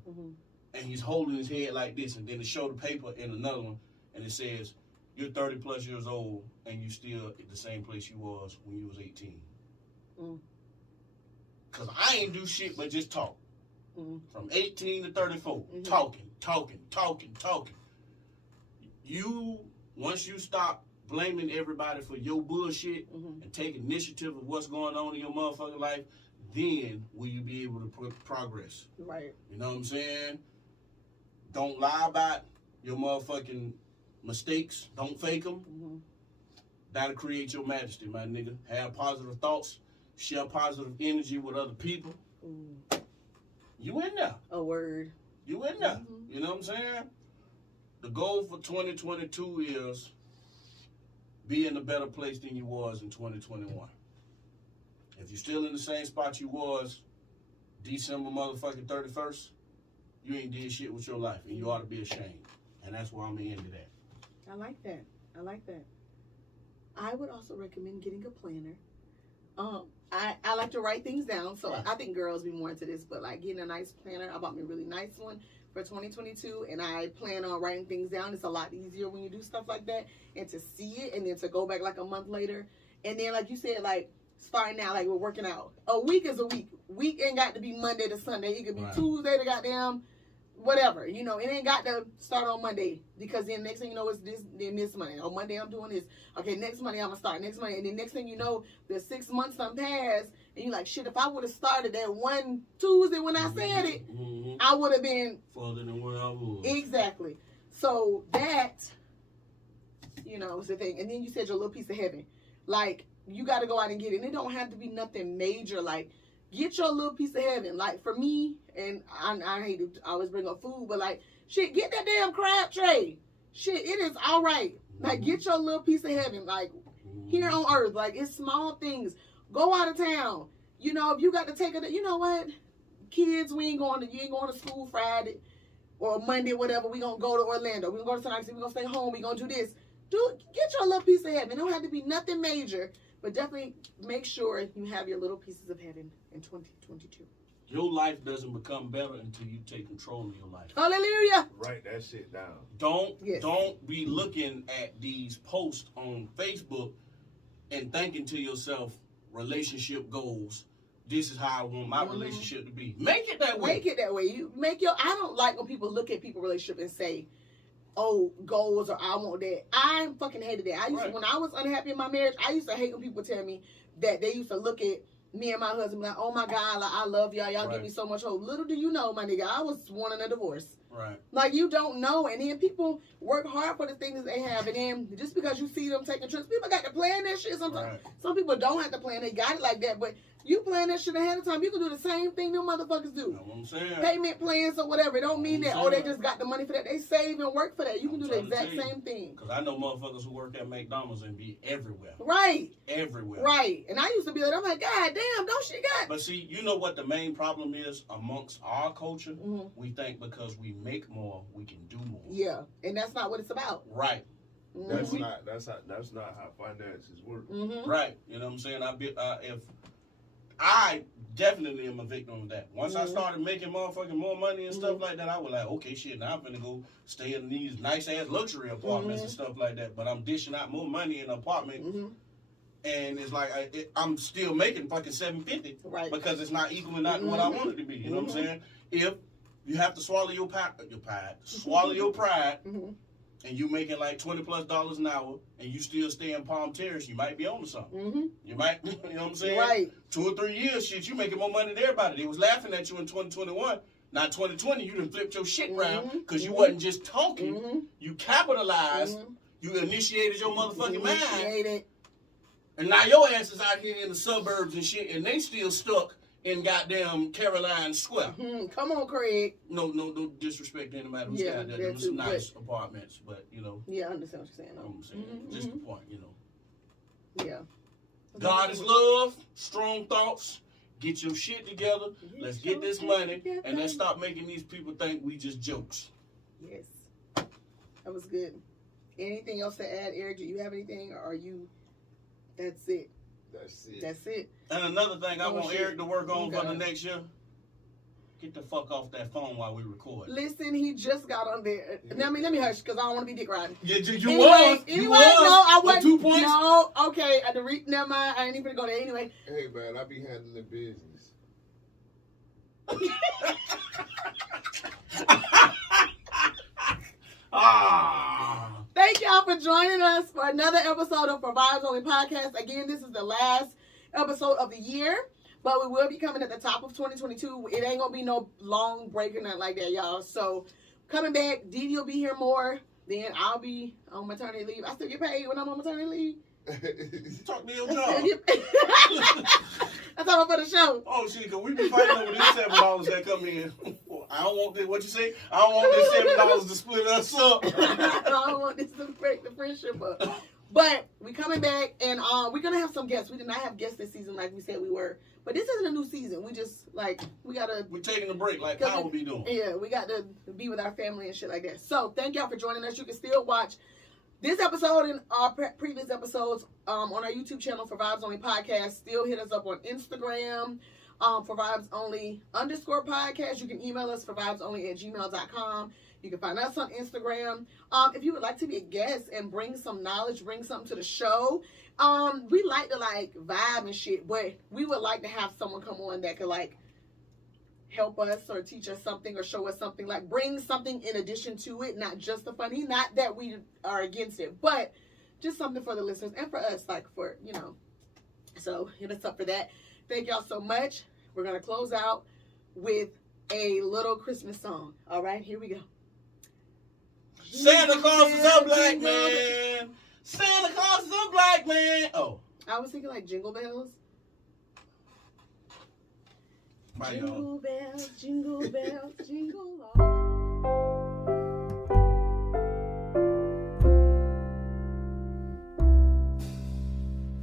and he's holding his head like this, and then it showed the paper in another one, and it says, "You're 30 plus years old and you still at the same place you was when you was 18." Cause I ain't do shit but just talk. From 18 to 34, talking. Once you stop blaming everybody for your bullshit and take initiative of what's going on in your motherfucking life, then will you be able to put progress. Right. You know what I'm saying? Don't lie about your motherfucking mistakes. Don't fake them. That'll create your majesty, my nigga. Have positive thoughts. Share positive energy with other people. You in there. A word. You in there. You know what I'm saying? the goal for 2022 is be in a better place than you was in 2021. If you're still in the same spot you was December motherfucking 31st, you ain't did shit with your life, and you ought to be ashamed. And that's why I'm into that. I like that. I like that. I would also recommend getting a planner. I like to write things down, so Right. I think girls be more into this, but like getting a nice planner. I bought me a really nice one for 2022, and I plan on writing things down. It's a lot easier when you do stuff like that, and to see it, and then to go back like a month later. And then, like you said, like starting out, like we're working out. A week is a week. Week ain't got to be Monday to Sunday. It could be Right. Tuesday to goddamn whatever. You know, it ain't got to start on Monday, because then next thing you know, it's this Monday. On Monday, I'm doing this. Okay, next Monday, I'm going to start. Next Monday. And then next thing you know, the 6 months done passed, and you're like, shit, if I would have started that one Tuesday when I said it, Mm-hmm. I would have been Further than where I was. exactly. So that, you know, is the thing. And then you said your little piece of heaven. Like, you got to go out and get it. And it don't have to be nothing major. Like, get your little piece of heaven. Like, for me, and I hate to always bring up food, but like, shit, get that damn crab tray. Shit, it is all right. Like, get your little piece of heaven. Like, here on earth. Like, it's small things. Go out of town. You know, if you got to take it, you know what? Kids, you ain't going to school Friday or Monday, whatever. We going to go to Orlando. We going to go to Tennessee. We going to stay home. We going to do this. Get your little piece of heaven. It don't have to be nothing major, but definitely make sure you have your little pieces of heaven in 2022. Your life doesn't become better until you take control of your life. Hallelujah. Write that shit down. Yes. Don't be looking at these posts on Facebook and thinking to yourself, relationship goals. This is how I want my relationship to be. Make it that way. Make it that way. I don't like when people look at people's relationship and say, oh, goals, or I want that. I fucking hated that. When I was unhappy in my marriage, I used to hate when people tell me that they used to look at me and my husband like, oh my God, like, I love y'all. Y'all give me so much hope. Little do you know, my nigga, I was wanting a divorce. Right. Like, you don't know. And then people work hard for the things that they have. And then just because you see them taking trips, people got to plan that shit sometimes. Right. Some people don't have to plan. They got it like that. But you plan that shit ahead of time. You can do the same thing them motherfuckers do. Know what I'm saying? Payment plans or whatever. It don't mean that, they just got the money for that. They save and work for that. You can do the exact same thing. Because I know motherfuckers who work at McDonald's and be everywhere. Right. Everywhere. Right. And I used to be like, I'm like, God damn, don't she got. But see, you know what the main problem is amongst our culture? Mm-hmm. We think because we make more, we can do more. Yeah. And that's not what it's about. Right. Mm-hmm. That's not how finances work. Mm-hmm. Right. You know what I'm saying? I definitely am a victim of that. Once I started making motherfucking more money and stuff like that, I was like, okay, shit, now I'm finna go stay in these nice-ass luxury apartments and stuff like that. But I'm dishing out more money in an apartment, and it's like I'm still making fucking $750 because it's not equaling out to what I want it to be. You know what I'm saying? If you have to swallow your pride, and you making like $20+ an hour, and you still stay in Palm Terrace, you might be on to something. You might, you know what I'm saying? Right. 2 or 3 years, shit, you making more money than everybody. They was laughing at you in 2021. Now 2020, you done flipped your shit around because you wasn't just talking. You capitalized. You initiated your motherfucking mind. And now your ass is out here in the suburbs and shit, and they still stuck in goddamn Caroline Square. Come on, Craig. No disrespect to anybody who's got that. Them some nice apartments, but you know. Yeah, I understand what you're saying. I'm saying just the point, you know. Yeah. God is love, strong thoughts. Get your shit together. Let's get this money, and let's stop making these people think we just jokes. Yes, that was good. Anything else to add, Eric? Do you have anything, or are you? That's it. That's it. And another thing I want Eric to work on for the next year, get the fuck off that phone while we record. Listen, he just got on there. Let me hush because I don't want to be dick riding. Yeah, you was. No, I wasn't. 2 points? No, okay. Never mind. I ain't even going to go there anyway. Hey, man, I be handling business. Thank y'all for joining us for another episode of For Vibes Only Podcast. Again, this is the last episode of the year, but we will be coming at the top of 2022. It ain't gonna be no long break or nothing like that, y'all. So coming back, Dee will be here more. Then I'll be on maternity leave. I still get paid when I'm on maternity leave. Talk to your job. That's all for the show. Oh shit, cause we be fighting over these $7 that come in. I don't want this. What you say? I don't want this $7 to split us up. I don't want this to break the friendship up. But we coming back, and we're gonna have some guests. We did not have guests this season like we said we were. But this isn't a new season. We just we're taking a break like Power be doing. Yeah, we got to be with our family and shit like that. So thank y'all for joining us. You can still watch this episode and our previous episodes on our YouTube channel for Vibes Only Podcast. Still hit us up on Instagram for Vibes Only _podcast. You can email us for vibesonly@gmail.com. You can find us on Instagram. If you would like to be a guest and bring some knowledge, bring something to the show. We like to vibe and shit, but we would like to have someone come on that could help us or teach us something or show us something, bring something in addition to it, not just the funny, not that we are against it, but just something for the listeners and for us, so hit us up for that. Thank y'all so much. We're going to close out with a little Christmas song. All right, here we go. Santa Claus is a black man. Santa Claus is a black man. Oh. I was thinking Jingle Bells. Bye, Jingle y'all. bells, jingle bells, jingle all.